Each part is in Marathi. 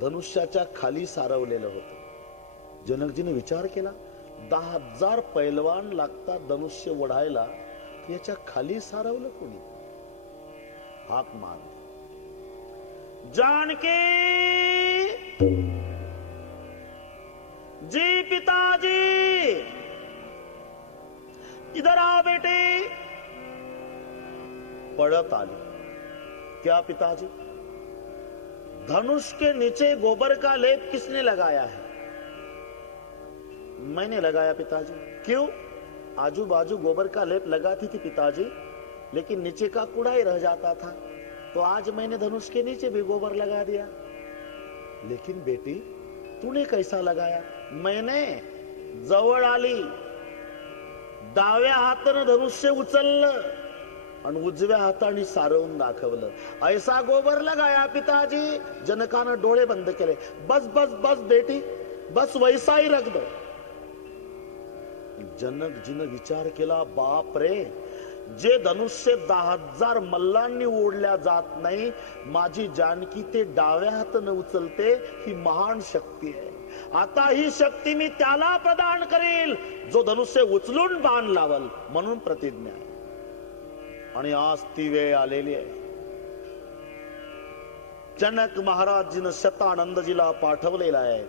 धनुष्याच्या खाली सारवलेलं होतं. जनकजीने विचार केला, 10,000 पैलवान लागतात धनुष्य ओढायला, याच्या खाली सारवलं कोणी? हाक मार, जानकी जी, पिताजी इधर आओ बेटे. पड़त आली. क्या पिताजी? धनुष के नीचे गोबर का लेप किसने लगाया है? मैंने लगाया पिताजी. क्यों? आजू बाजू गोबर का लेप लगाती थी पिताजी, लेकिन नीचे का कूड़ा ही रह जाता था, तो आज मैंने धनुष के नीचे भी गोबर लगा दिया. लेकिन बेटी, तूने कैसा लगाया? मैंने जवळ आली, डाव्या हाताने धनुष्य उचललं आणि उजव्या हाताने सारवून दाखवलं. ऐसा गोबर लगाया पिताजी. जनकानं डोळे बंद केले. बस बस बस बेटी, बस वैसा ही रख दो. जनकजीनं विचार केला, बाप रे, जे धनुष्य 10,000 मल्लांनी ओढल्या जात नाही, माझी जानकी ते डाव्या हाताने उचलते, ही महान शक्ती आहे. आता ही शक्ती मी त्याला प्रदान करेल जो धनुष्य उचलून बाण लावल, म्हणून प्रतिज्ञा आहे. आणि आज ती वेळ आलेली आहे. जनक महाराजजीनं शतानंदजीला पाठवलेला आहे.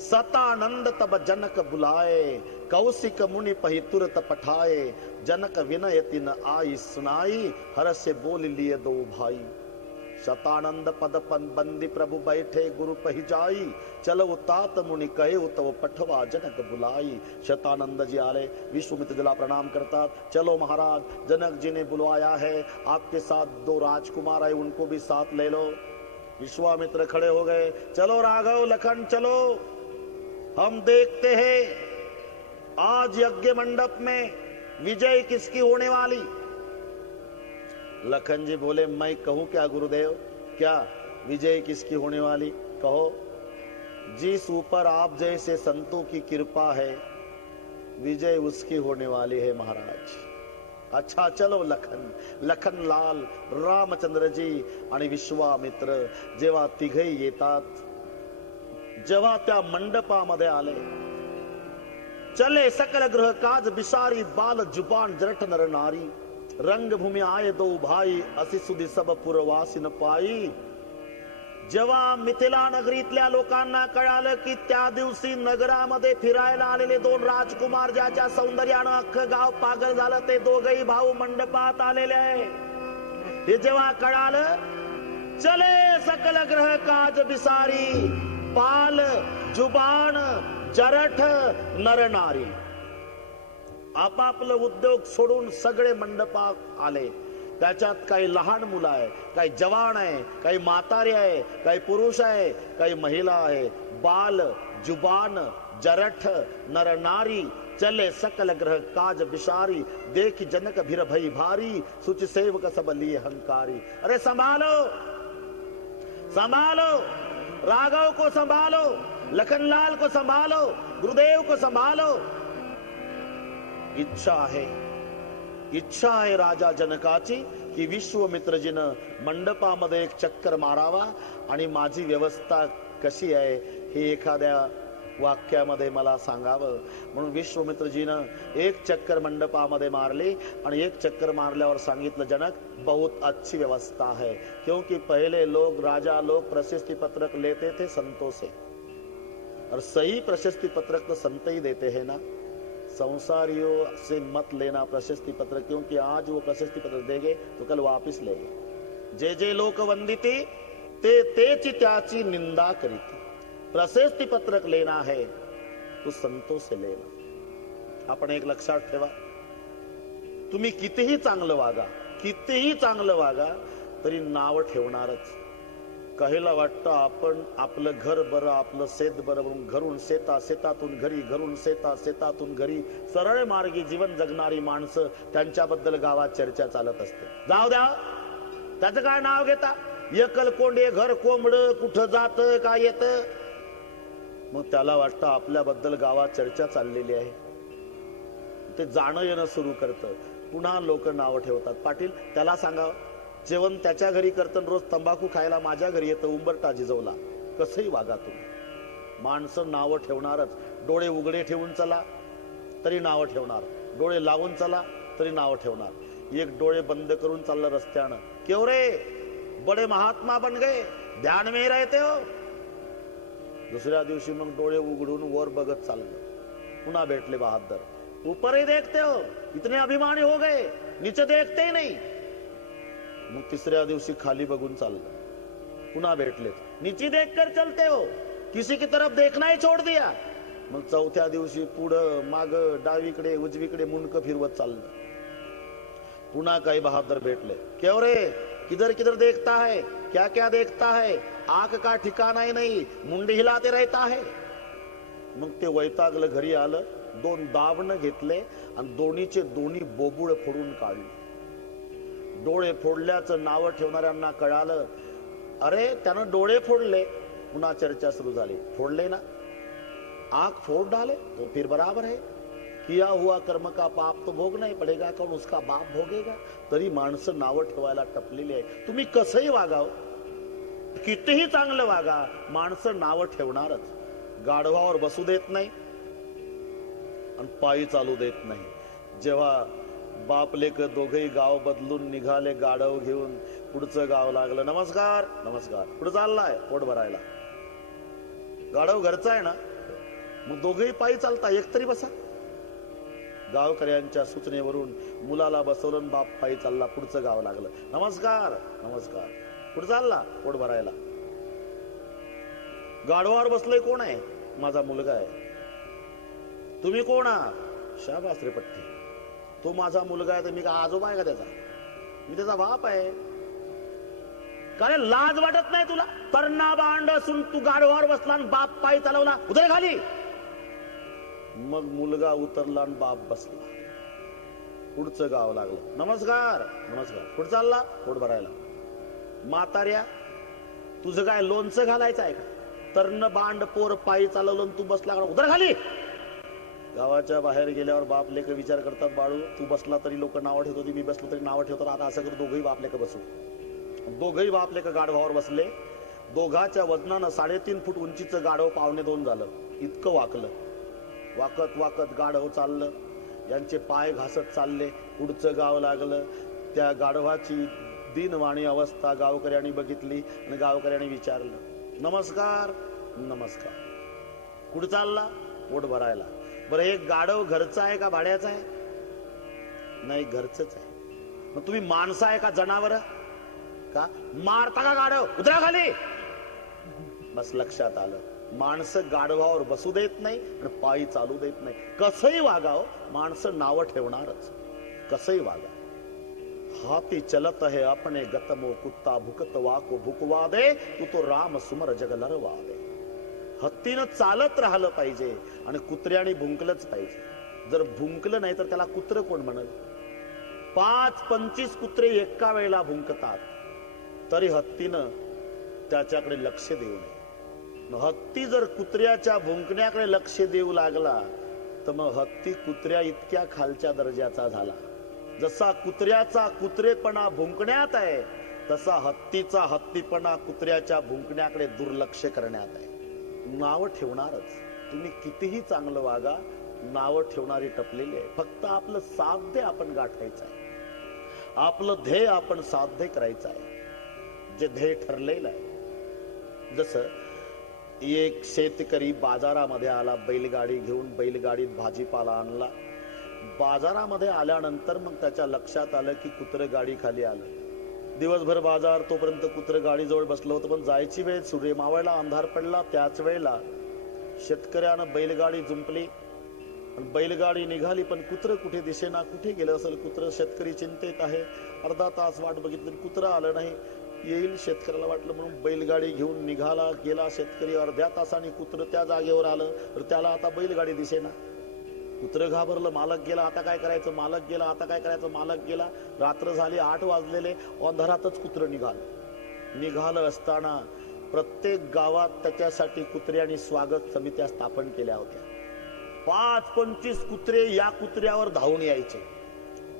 सतानंद तब जनक बुलाए, कौशिक मुनि पही तुरत पठाए. जनक विनय तिन आई सुनाई, हर से बोल लिए दो भाई. शतानंद पद बंदी प्रभु बैठे गुरु पही जाई. चलो तात मुनि कहे तव पठवा जनक बुलाई. शतानंद जी आले, विश्वामित्र जी प्रणाम करतात. चलो महाराज, जनक जी ने बुलवाया है, आपके साथ 2 राजकुमार आए, उनको भी साथ ले लो. विश्वामित्र खड़े हो गए. चलो राघव, लखन, चलो, हम देखते हैं आज यज्ञ मंडप में विजय किसकी होने वाली. लखन जी बोले, मैं कहूं क्या गुरुदेव? क्या विजय किसकी होने वाली? कहो. जिस ऊपर आप जैसे संतों की कृपा है, विजय उसकी होने वाली है महाराज. अच्छा चलो लखन, लखनलाल, रामचंद्रजी आणि विश्वामित्र जेव्हा तिघही येतात, जेव्हा त्या मंडपामध्ये आले, चले सकल ग्रह काज बिसारी, बाल जुबान जरठ नर नारी. रंगभूमी आये 2 भाई, असी सुधी सब पुरवासी न पाई. जेव्हा मिथिला नगरीतल्या लोकांना कळालं की त्या दिवशी नगरामध्ये फिरायला आलेले 2 राजकुमार, ज्याच्या सौंदर्यानं अख्खं गाव पागल झालं, ते दोघही भाऊ मंडपात आलेले आहे, हे जेव्हा कळालं, चले सकल ग्रह काज बिसारी, पाल जुबान जरठ नर नारी. आपापलं उद्योग सोडून सगळे मंडपात आले. त्याच्यात काही लहान मुलं आहे, काही जवान आहे, काही म्हातारे आहे, काही पुरुष आहे, काही महिला आहे. बाल जुबान जरठ नर नारी, चले सकल ग्रह काज बिसारी. देख जनक भीर भई भारी, सुच सेवक सब लिए हंकारी. अरे संभालो, संभालो, राघव को संभालो, लखनलाल को संभालो, गुरुदेव को संभालो. इच्छा आहे राजा जनकाची की विश्वामित्रजीनं मंडपामध्ये एक चक्कर मारावा आणि माझी व्यवस्था कशी आहे हे एखाद्या वाक्यामध्ये मला सांगावं. म्हणून विश्वामित्रजीनं एक चक्कर मंडपामध्ये मारली आणि एक चक्कर मारल्यावर सांगितलं, जनक बहुत अच्छी व्यवस्था है, क्योंकि पहले लोग, राजा लोग प्रशस्ति पत्रक लेते थे संतों से, और सही प्रशस्ति पत्रक तो संत ही देते हैं ना. संसारियों से मत लेना प्रशस्ति पत्र, क्योंकि आज वो प्रशस्ति पत्र देंगे तो कल वापस लेंगे. जे जे लोक वंदिते ते तेची त्याची निंदा करीती. प्रशस्ति पत्रक लेना है तो संतों से लेना. आपण एक लक्षात ठेवा, तुम्ही कितीही चांगलं वागा, कितीही चांगलं वागा, तरी नाव ठेवणारच. काहीला वाटतं आपण आपलं घर बरं, आपलं शेत बरं म्हणून घरून शेता, शेतातून घरी, घरून शेता, शेतातून घरी सरळ मार्गी जीवन जगणारी माणसं, त्यांच्याबद्दल गावात चर्चा चालत असते. जाऊ द्या, त्याचं काय नाव घेता? एकल कोंडे घर कोंबड, कुठं जात काय येत, मग त्याला वाटतं आपल्याबद्दल गावात चर्चा चाललेली आहे. ते जाणं येणं सुरू करतं. पुन्हा लोक नाव ठेवतात. पाटील, त्याला सांगा जेवण त्याच्या घरी करतं, रोज तंबाखू खायला माझ्या घरी येतं, उंबरटा जिजवला. कसंही वागा तुम्ही. माणसं नावं ठेवणारच. डोळे उघडे ठेवून चला तरी नावं ठेवणार, डोळे लावून चला तरी नावं ठेवणार. एक डोळे बंद करून चाललं रस्त्यानं, क्यों रे बडे महात्मा बन गए, ध्यान में रहते हो. दुसऱ्या दिवशी मग डोळे उघडून वर बघत चाललं. पुन्हा भेटले बहादर, ऊपर ही देखते हो, इतने अभिमानी हो गए, नीचे देखते ही नहीं. मग तिसऱ्या दिवशी खाली बघून चाललं. पुन्हा भेटले, नीचे देखकर चलते हो, किसी की तरफ देखना ही छोड़ दिया. मग चौथ्या दिवशी पुढं माग डावीकडे उजवीकडे मुंडक फिरवत चाललं. पुन्हा काही बहादर भेटले, क्यों रे किधर किधर देखता है, क्या क्या देखता है, आंख का ठिकाना ही नहीं, मुंडी हिलाते रहता है. मग ते वैतागलं, घरी आलं, 2 दाबणं घेतले आणि दोन्हीचे दोन्ही बोबुळ फोडून काढले. डोळे फोडल्याचं नाव ठेवणाऱ्यांना कळालं, अरे त्यानं डोळे फोडले. पुन्हा चर्चा सुरू झाली, फोडले ना, आंख फोड़ डाले तो फिर बराबर है, किया हुआ कर्म का पाप तो भोगना ही पडेगा, कौन उसका बाप भोगेगा. तरी माणसं नावं ठेवायला टपलेली आहे. तुम्ही कसंही वागाव, कितीही चांगलं वागा, माणसं नावं ठेवणारच. गाढवावर बसू देत नाही आणि पायी चालू देत नाही. जेव्हा बाप लेक दोघेही गाव बदलून निघाले गाढव घेऊन, पुढचं गाव लागलं. नमस्कार नमस्कार, पुढे चाललाय पोट भरायला. गाढव घरचा आहे ना, मग दोघेही पायी चालता, एक तरी बसा. गावकऱ्यांच्या सूचनेवरून मुलाला बसवलं, बाप पायी चालला, पुढचं गाव लागलं. नमस्कार नमस्कार, पुढे चालला पोट भरायला. गाढवावर बसलोय कोण आहे? माझा मुलगा आहे. तुम्ही कोण आहात? शाबास रे पट्टी, तो माझा मुलगा आहे. तर मी का आजोबा आहे का त्याचा? मी त्याचा बाप आहे. कारण लाज वाटत नाही तुला? तरणा बांड असून तू गाढवावर बसला आणि बाप पायी चालवला, उतर खाली. मग मुलगा उतरला आणि बाप बसला. पुढचं गाव लागलं. नमस्कार नमस्कार, पुढे चालला पोट भरायला. म्हाताऱ्या, तुझं काय लोणचं घालायचं आहे का? तर्ण बांड पोर पायी चालवलं, तू बसला, उतर खाली. गावाच्या बाहेर गेल्यावर बाप लेक विचार करतात, बाळू तू बसला तरी लोक नावं ठेवत होती, मी बसलो तरी नावं ठेवतात, आता असं करू दोघही बाप लेक बसू. दोघही बाप लेक गाढवावर बसले. दोघाच्या वजनानं 3.5 फूट उंचीचं गाढव 1.25 झालं. इतकं वाकलं. वाकत वाकत गाढव चाललं. यांचे पाय घासत चालले. पुढचं गाव लागलं. त्या गाढवाची दीनवाणी अवस्था गावकऱ्यांनी बघितली आणि गावकऱ्यांनी विचारलं, नमस्कार नमस्कार, कुठं चालला? पोट भरायला. बरं, हे गाढव घरचं आहे का भाड्याचं आहे? नाही, घरचंच आहे. मग तुम्ही माणसं आहे का जनावर? का मारता का गाढव? उतरा खाली. बस लक्षात आलं, माणसं गाढवावर बसू देत नाही आणि पायी चालू देत नाही. कसंही वागाव, माणसं नावं ठेवणारच. कसंही वागा. हाथी चलत है अपने गतमो, कुत्ता भुकत वाको भुकवा दे, तू तो राम सुमर जग लरवा दे. हत्तीनं चालत राहिलं पाहिजे आणि कुत्र्याने भुंकलंच पाहिजे. जर भुंकलं नाही तर त्याला कुत्र कोण म्हणल? 5-25 कुत्रे एका वेळेला भुंकतात, तरी हत्तीनं त्याच्याकडे लक्ष देऊ नये. हत्ती जर कुत्र्याच्या भुंकण्याकडे लक्ष देऊ लागला तर मग हत्ती कुत्र्या इतक्या खालच्या दर्जाचा झाला. जसा कुत्र्याचा कुत्रेपणा भुंकण्यात आहे, तसा हत्तीचा हत्तीपणा कुत्र्याच्या भुंकण्याकडे दुर्लक्ष करण्यात आहे. नाव ठेवणारच. तुम्ही कितीही चांगलं वागा, नाव ठेवणारी टपलेली आहे. फक्त आपलं साध्य आपण गाठायचं आहे. आपलं ध्येय आपण साध्य करायचं आहे, जे ध्येय ठरलेलं आहे. जसं एक शेतकरी बाजारामध्ये आला, बैलगाडी घेऊन. बैलगाडीत भाजीपाला आणला. बाजारामध्ये आल्यानंतर मग त्याच्या लक्षात आलं की कुत्र गाडी खाली आलं. दिवसभर बाजार, तोपर्यंत कुत्र गाडीजवळ बसलं होतं. पण जायची वेळ, सूर्य मावळला, अंधार पडला. त्याच वेळेला शेतकऱ्यानं बैलगाडी जुंपली आणि बैलगाडी निघाली. पण कुत्र कुठे दिसेना. कुठे गेलं असेल कुत्र? शेतकरी चिंतेत आहे. अर्धा तास वाट बघितली, कुत्र आलं नाही. येईल शेतकऱ्याला वाटलं म्हणून बैलगाडी घेऊन निघाला. गेला शेतकरी. अर्ध्या तासाने कुत्र त्या जागेवर आलं, तर त्याला आता बैलगाडी दिसेना. कुत्र घाबरलं. मालक गेला, आता काय करायचं? मालक गेला, आता काय करायचं? मालक गेला. रात्र झाली, 8 वाजलेले. अंधारातच कुत्र निघालं असताना प्रत्येक गावात त्याच्यासाठी कुत्र्यांनी स्वागत समित्या स्थापन केल्या होत्या. 5-25 कुत्रे या कुत्र्यावर धावून यायचे.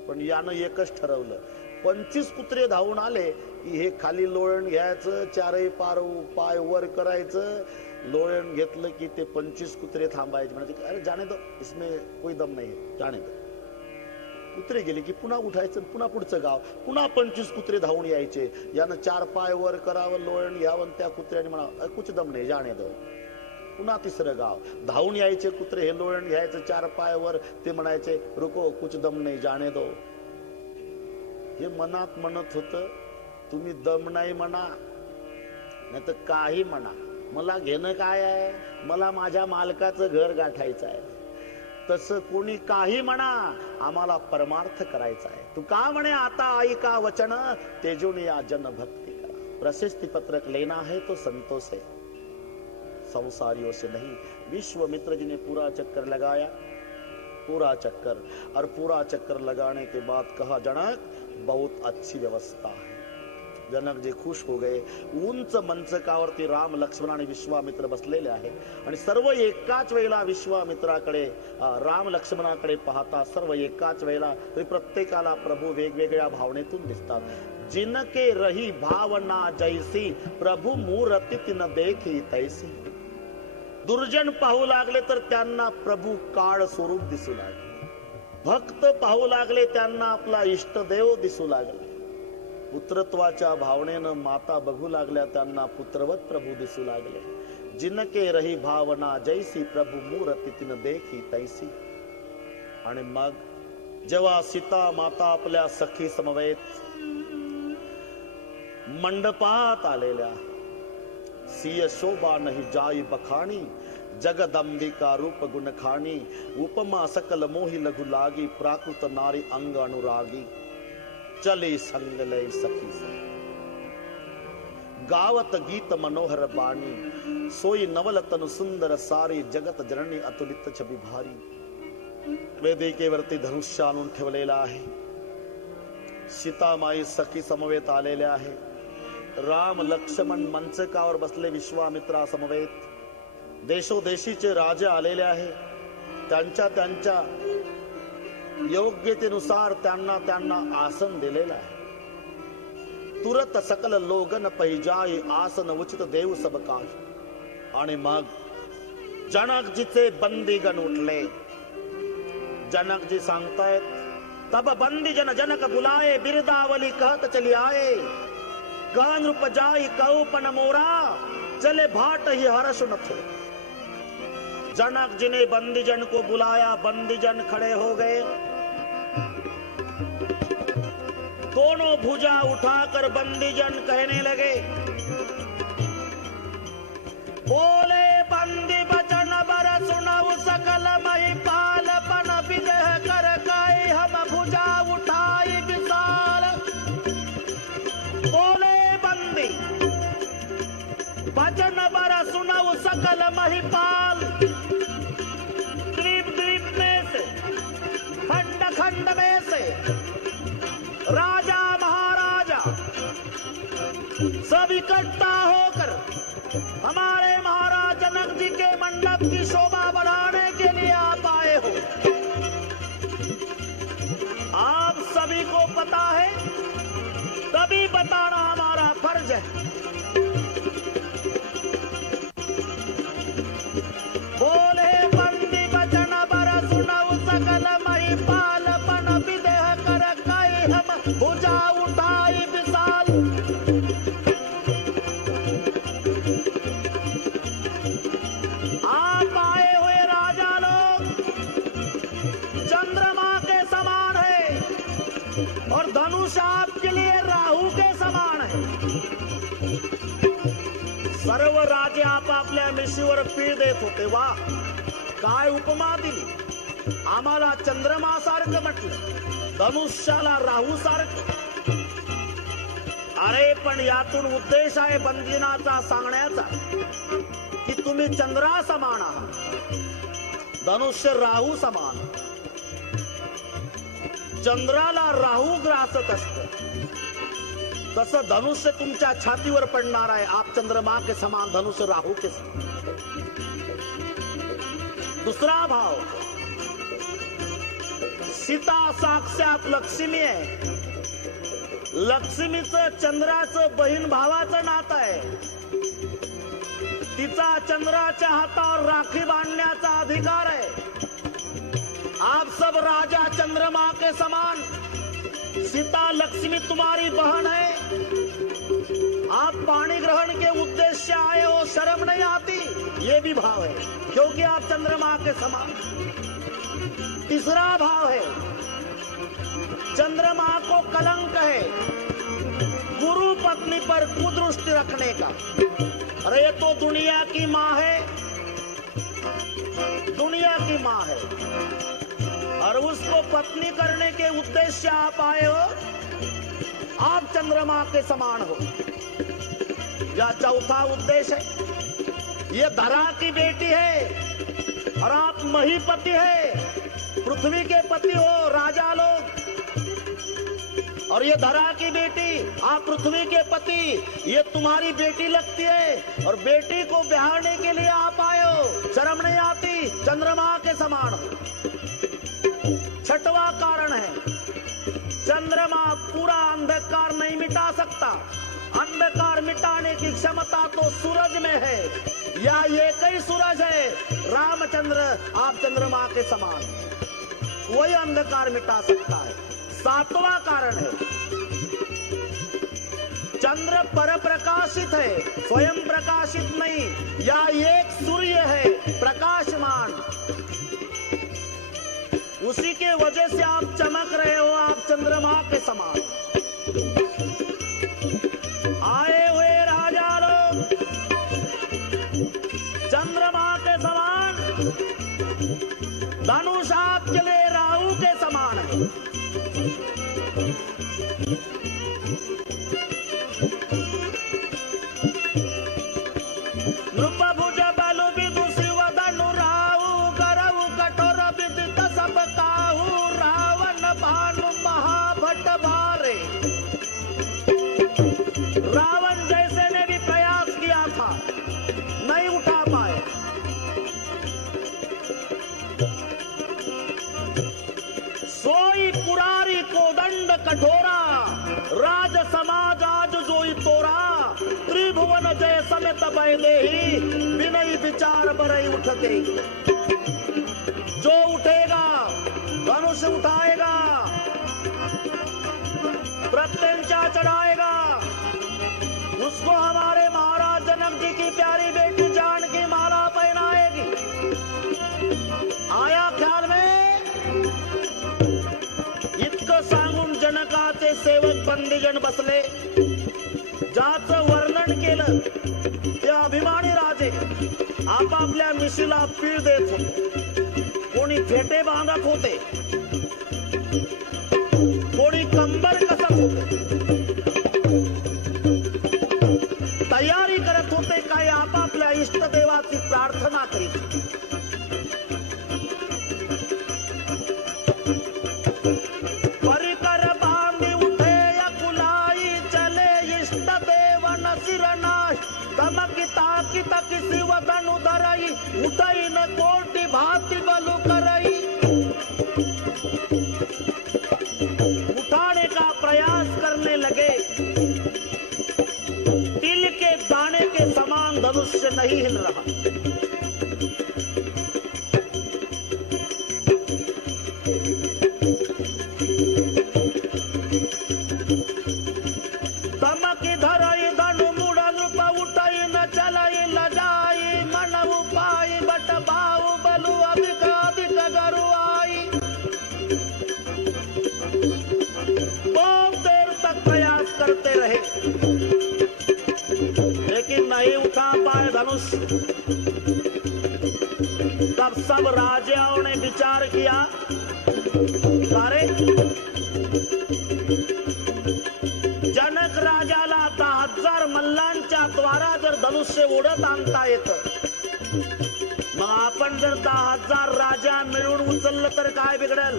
पण यानं एकच ठरवलं, 25 कुत्रे धावून आले की हे खाली लोळण घ्यायचं, चारही पाय वर करायचं. लोळण घेतलं की ते 25 कुत्रे थांबायचे, म्हणजे अरे जाने दो, इसमें कोई दम नाही, जाने दो. कुत्रे गेले की पुन्हा उठायचं, पुन्हा पुढचं गाव, पुन्हा 25 कुत्रे धावून यायचे. यानं 4 पाय वर करावं, लोळण घ्यावं, त्या कुत्र्याने म्हणा कुछ दम नाही, जाने दो. पुन्हा तिसरं गाव, धावून यायचे कुत्रे, हे लोळण घ्यायचं, 4 पाय वर, ते म्हणायचे रुको कुछ दम नाही, जाने दो. हे मनात म्हणत होत, तुम्ही दम नाही म्हणा, नाही तर काही म्हणा, मला घेणं काय आहे, मला माझ्या मालकाचं घर गाठायचं आहे. तसं कोणी काही म्हणा, आम्हाला परमार्थ करायचा आहे. तू का म्हणे आता ऐका वचन, तेजून या जन भक्ति करा. प्रशस्ति पत्रक लेना है तो संतोष है, संसारियों से नहीं. विश्वामित्र जी ने पूरा चक्कर लगाया, पूरा चक्कर, और पूरा चक्कर लगाने के बाद कहा जनक बहुत अच्छी व्यवस्था है. जनक जी खुश हो गए. उंच मंचकावरती राम लक्ष्मण आणि विश्वामित्र बसलेले आहे आणि सर्व एकाच वेळेला विश्वामित्राकडे, राम लक्ष्मणाकडे पाहता सर्व एकाच वेळेला, प्रत्येकाला प्रभू वेगवेगळ्या भावनेतून दिसतात. जिनके रही भावना जैसी, प्रभू मूर्ती तिन देखी तैसी. दुर्जन पाहू लागले तर त्यांना प्रभू काळ स्वरूप दिसू लागले. भक्त पाहू लागले त्यांना आपला इष्टदेव दिसू लागला. पुत्रत्वाच्या भावनेनं माता बघू लागल्या त्यांना पुत्रवत प्रभू दिसू लागले. जिनके रही भावना जैसी, प्रभू मूर्ती तिन देखी तैसी. आणि मग जेव्हा सीता माता आपल्या सखी समवेत मंडपात आलेल्या, सिय शोभा नहीं जाई बखाणी, जगदंबिका रूप गुण खाणी. उपमा सकल मोहि लघु लागी, प्राकृत नारी अंग अनुरागी. चले संग लय सखी से, गावत गीत मनोहर बाणी. सोई नवल तनु सुंदर सारी, जगत जननी अतुलित छबी भारी. वेदिकेवरती धनुष्य आणून ठेवलेला आहे. सीतामाई सखी समवेत आलेल्या आहे. राम लक्ष्मण मंचकावर बसले विश्वामित्रा समवेत. देशोदेशीचे राजे आलेले आहे. त्यांच्या त्यांच्या योग्यतेनुसार त्यांना त्यांना आसन दिलेलं आहे. तुरत सकल लोगन पहिजाई, आसन उचित देव सब काज. आणि मग जनकजीचे बंदीगण उठले. जनकजी सांगतायत, तब बंदी जन जनक बुलाए, बिरदावली कहत चली आए. कान रूप जाई कौपन मोरा, चले भाट ही हर्ष न थे. जनक जी ने बंदीजन को बुलाया, बंदीजन खड़े हो गए. दोनों भुजा उठाकर बंदीजन कहने लगे, बोले बंदी बचन बर सुनऊ, सकल महिपाल पन विदेह कर गए, हम भुजा उठाई विशाल. बोले बंदी बचन बर सुनऊ, सकल महिपाल. द्वीप द्वीप में से, खंड खंड में से, राजा महाराजा सब इकट्ठा होकर हमारे महाराज जनक जी के मंडप की शोभा बढ़ाने के लिए आप आए हो. आप सभी को पता है, तभी बताना हमारा फर्ज है. बोले बंदी बचन बर सुनऊ, सकल महिपाल पन विदेह कर गए, हम भुजा उठाई विशाल. आप आए हुए राजा लोग चंद्रमा के समान है और धनुष आपके लिए राहु के समान है. सर्व राजे आपापल्या मिशीवर पीळ देत होते. वा काय उपमा दिली. आम्हाला चंद्रमासारखं म्हटलं, धनुष्याला राहू सारखं. अरे पण यातून उद्देश आहे बंदिनाचा सांगण्याचा की तुम्ही चंद्रा समान आहात, धनुष्य राहू समान. चंद्राला राहू ग्रासत असत, तसं धनुष्य तुमच्या छातीवर पडणार आहे. आप चंद्रमा के समान, धनुष्य राहू के समान. दूसरा भाव, सीता साक्षात लक्ष्मी आहे लक्ष्मीचं चंद्राचं बहीण भावाचं नातं आहे. तिचा चंद्राच्या हातावर राखी बांधण्याचा अधिकार है. आप सब राजा चंद्रमा के समान, सीता लक्ष्मी तुम्हारी बहन है. आप पानी ग्रहण के उद्देश्य से आए हो, शर्म नहीं आती? ये भी भाव है, क्योंकि आप चंद्रमा के समान. तीसरा भाव है, चंद्रमा को कलंक है गुरु पत्नी पर कुदृष्टि रखने का. अरे ये तो दुनिया की माँ है, दुनिया की माँ है, और उसको पत्नी करने के उद्देश्य से आप आए हो. आप चंद्रमा के समान हो. या चौथा उद्देश्य है, ये धरा की बेटी है और आप महीपति है, पृथ्वी के पति हो राजा लोग. और ये धरा की बेटी, आप पृथ्वी के पति, ये तुम्हारी बेटी लगती है और बेटी को ब्याहने के लिए आप आए हो. शर्म नहीं आती? चंद्रमा के समान हो. छठवां कारण है, चंद्रमा पूरा अंधकार नहीं मिटा सकता. अंधकार मिटाने की क्षमता तो सूरज में है, या ये कई सूरज है. रामचंद्र आप चंद्रमा के समान, वही अंधकार मिटा सकता है. सातवां कारण है, चंद्र पर प्रकाशित है, स्वयं प्रकाशित नहीं. या एक सूर्य है प्रकाशमान, उसी के वजह से आप चमक रहे हो. आप चंद्रमा के समान. आए हुए राजा लोग चंद्रमा के समान, धनुष आपके लिए राहु के समान है. नृपभुज बलु विदुषी वदनु राहु, गरव कठोर विदित सब काहू. रावण भानु महाभट भारे. रावण जैसे ने भी प्रयास किया था, नहीं उठा पाए. सोई पुरारी को दंड कठोरा, राज समाज आज जोई तोरा. त्रिभुवन जय समेत बैदेही, विनय विचार बरई उठते. जो उठेगा धनुष उठाएगा, प्रत्यंचा चढ़ाएगा, उसको हमारे महाराज जनक जी की प्यारी बेटी जानकी माला पहनाएगी. आया ख्याल में? इतकं सांगून जनकाचे सेवक बंदीजन बसले. ज्याचं वर्णन केलं ते अभिमानी राजे आपापल्या मिशीला पीळ देत होते. कोणी फेटे बांधत होते, कोणी कंबर कसत होते, तयारी करत होते. काही आपापल्या इष्टदेवाची प्रार्थना करीत. परिकर बांधी उठे अकुलाई, चले इष्टदेव नसिर नाश. तमकी ताकी तकी शिवधनु धरई, उठई न कोटि भांति बलु करई. उठाने का प्रयास करने लगे. तिल के दाने के समान धनुष्य नहीं हिल रहा. तमकी धरई धनु मुड़ नृप उठई न चलई लजाई. मन उपाई बट बाहु बलु अधिक गरुआई. बहुत देर तक प्रयास करते रहे, लेकिन नहीं उठा पाए धनुष. तब सब राजाओं ने विचार किया, अरे जनक राजाला 10,000 मल्लांच्या द्वारा जर धनुष्य उडत आणता येतं, मग आपण जर 10,000 राजा मिळून उचललं तर काय बिघडेल?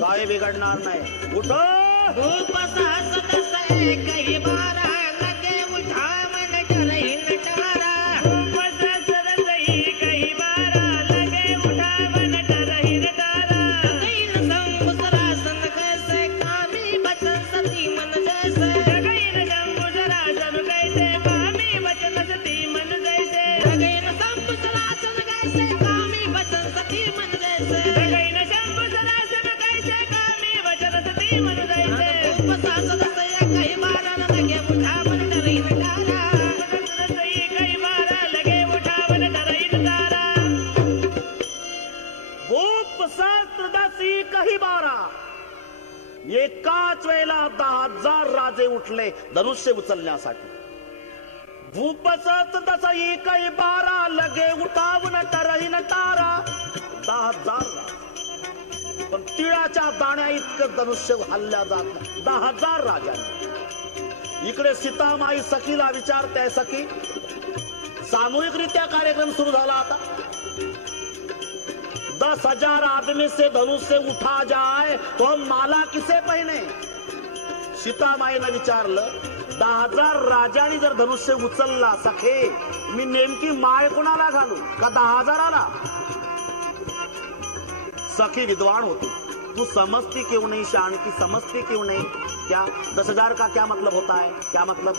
काय बिघडणार नाही. उठो. खूप सहसत एकही बारा, लगे उठा मन करही नटवारा. खूप सहसत एकही बारा, लगे उठा मन करही नटवारा. कैन संवत्सरासन कैसे कामी बचन सती मन कैसे कामी वचन सती मन जैसे कैन शंभू सदाशिव कैसे कामी वचन सती मन जैसे भूप सासद से कई बार लगे उठा मन डरी नटारा सई कई बारा लगे उठावन डरईन तारा भूप सहस्त्रदशी काही बारा एकाच वेळेला 10,000 राजे उठले धनुष्य उचलण्यासाठी. भूप सहस्त्रदशी काही बारा लगे उठावून टरईन तारा. 10,000 राजे. पण तिळाच्या दाण्या इतकं धनुष्य हल्ल्या जात नाही. 10,000 राजांनी. इकडे सीतामाई सखीला विचारते, सखी सामूहिकरित्या कार्यक्रम सुरू झाला आता. 10,000 आदमी से धनुष से उठा जाए तो हम माला किसे पहने. सीतामाईने विचारलं, 10,000 राजांनी जर धनुष्य उचलला सखे, मी नेमकी माळ कोणाला घालू का 10,000ला. सखी विद्वान होती. तू समझती क्यों नहीं शान की, समझती क्यों नहीं. क्या 10,000 का क्या मतलब होता है. क्या मतलब,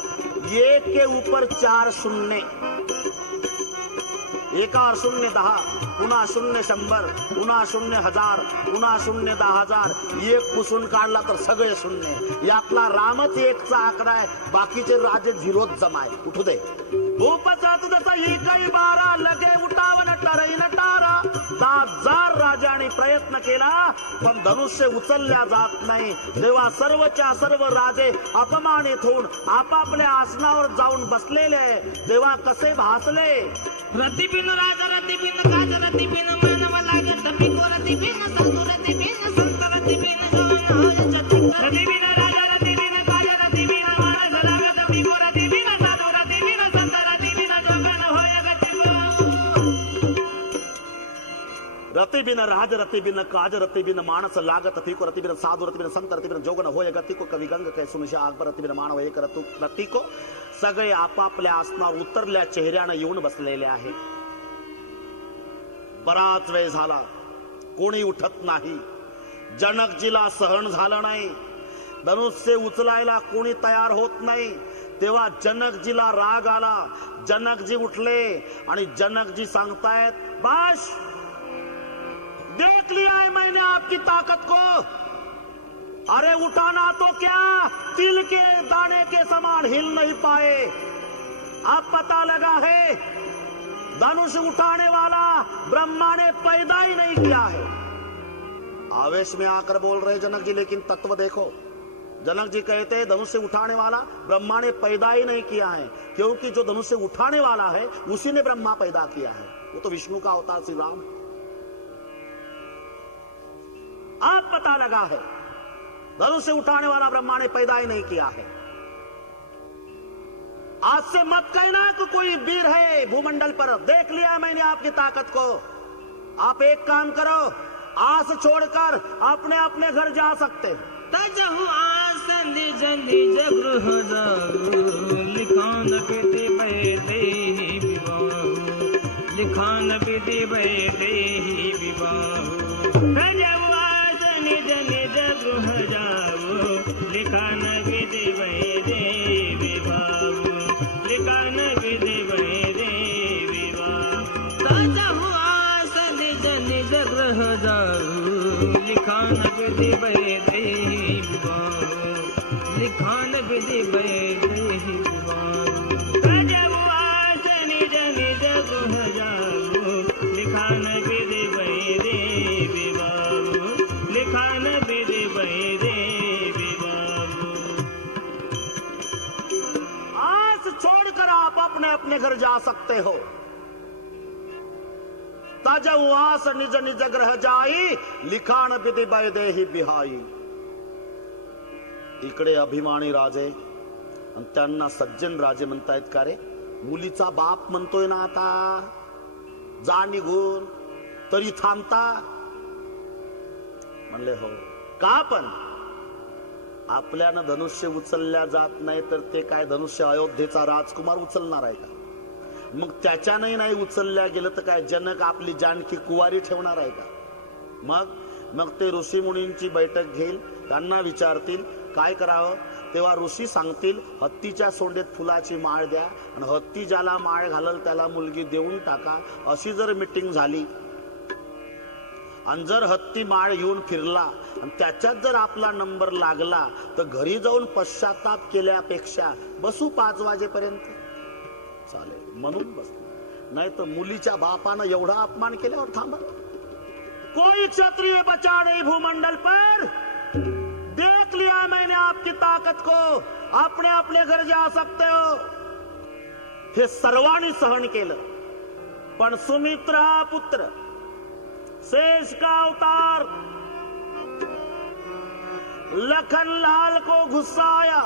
एक के ऊपर 4 शून्य, एका शून्य 10, पुन्हा शून्य 100, पुन्हा शून्य 1000, पुन्हा शून्य 10,000. एक पुसून काढला तर सगळे शून्य. यातला रामच एकचा आकडा आहे, बाकीचे राजे झिरोच जमाय. उठू दे. भूपचा तुझा एकही बारा लगे उठावन टरईन टारा. 10,000 राजांनी प्रयत्न केला पण धनुष्य उचलल्या जात नाही. तेव्हा सर्वच्या सर्व राजे अपमानित होऊन आपापल्या आसनावर जाऊन बसलेले. तेव्हा कसे भासले. रतिबिन राजा रतिबिन काज रतिबिन मानव लागत पिको रतिबिन साधु रतिबिन संत रतिबिन जवन होय चतुर रतिबिन राजा रतिबिन काज रतिबिन मानस लागत पिको रतिबिन साधु रतिबिन संत रतिबिन जगन होय गतिको. रतिबिन राज रतिबिन काज रतिबिन मानस लागत फिको रतिबिन साधु रतिबिन संत रतिबिन जोगन होय गतिको. कवी गंग कै सुनिशा अकबर रतिबिन मानव एक रतिको. सगळे आपापल्या आसनावर उतरल्या चेहऱ्यानं येऊन बसलेले आहे. बराच वेळ झाला कोणी उठत नाही. जनकजीला सहन झालं नाही. धनुष्य उचलायला कोणी तयार होत नाही. तेव्हा जनकजीला राग आला. जनकजी उठले आणि जनकजी सांगतायत, बाश देख लिया है मैंने आपकी ताकत को. अरे उठाना तो क्या, तिल के दाने के समान हिल नहीं पाए. अब पता लगा है धनुष उठाने वाला ब्रह्मा ने पैदा ही नहीं किया है. आवेश में आकर बोल रहे जनक जी, लेकिन तत्व देखो. जनक जी कहते हैं धनुष्य उठाने वाला ब्रह्मा ने पैदा ही नहीं किया है, क्योंकि जो धनुष्य उठाने वाला है उसी ने ब्रह्मा पैदा किया है. वो तो विष्णु का अवतार श्री राम है. अब पता लगा है धनुष्य उठाने वाला ब्रह्मा ने पैदा ही नहीं किया है. आज से मत कहना कि कोई वीर है भूमंडल पर. देख लिया मैंने आपकी ताकत को. आप एक काम करो, आस छोड़कर अपने अपने घर जा सकते हो. तजहु आस निज निज गृह जाऊ लिखान विधि बैठे विवाह लिखान विधि बैठे विवाह. तजहु आस निज निज गृह जाऊ लिखान विधि बैठे विवाह लिखान विधि बैठे विवाह. तजहु आस निज निज गृह जाऊ लिखान विधि बैठे विवाह लिखान विधि बैठे विवाह. तजहु आस निज निज गृह जाऊ लिखान विधि बैठे विवाह लिखान विधि बैठे विवाह. आस छोड़कर आप अपने अपने घर जा सकते हो. तजहु आस निज निज ग्रह जाई लिखाण विधी बैदेही बिहाई. इकडे अभिमानी राजे आणि त्यांना सज्जन राजे म्हणतायत, का रे मुलीचा बाप म्हणतोय ना आता जा निघून, तरी थांबता. म्हणले हो का, पण आपल्यानं धनुष्य उचलल्या जात नाही तर ते काय धनुष्य अयोध्येचा राजकुमार उचलणार आहे का. मग त्याच्यानंही नाही उचलल्या गेलं तर काय जनक आपली जानकी कुवारी ठेवणार आहे का. मग ते ऋषी मुनींची बैठक घेईल, त्यांना विचारतील काय करावं. तेव्हा ऋषी सांगतील हत्तीच्या सोंडेत फुलाची माळ द्या आणि हत्ती ज्याला माळ घालल त्याला मुलगी देऊन टाका. अशी जर मीटिंग झाली आणि जर हत्ती माळ घेऊन फिरला आणि त्याच्यात जर आपला नंबर लागला तर घरी जाऊन पश्चाताप केल्यापेक्षा बसू 5 वाजेपर्यंत चालेल म्हणून बस. नाही तर मुलीच्या बापानं एवढा अपमान केल्यावर थांबा. कोई क्षत्रिय बचा नहीं भूमंडल पर. देख लिया मैंने आपकी ताकत को. अपने अपने घर जा सकते हो. हे सर्वांनी सहन केलं. पण सुमित्र हा पुत्र शेष का अवतार लखन लाल को गुस्सा आया.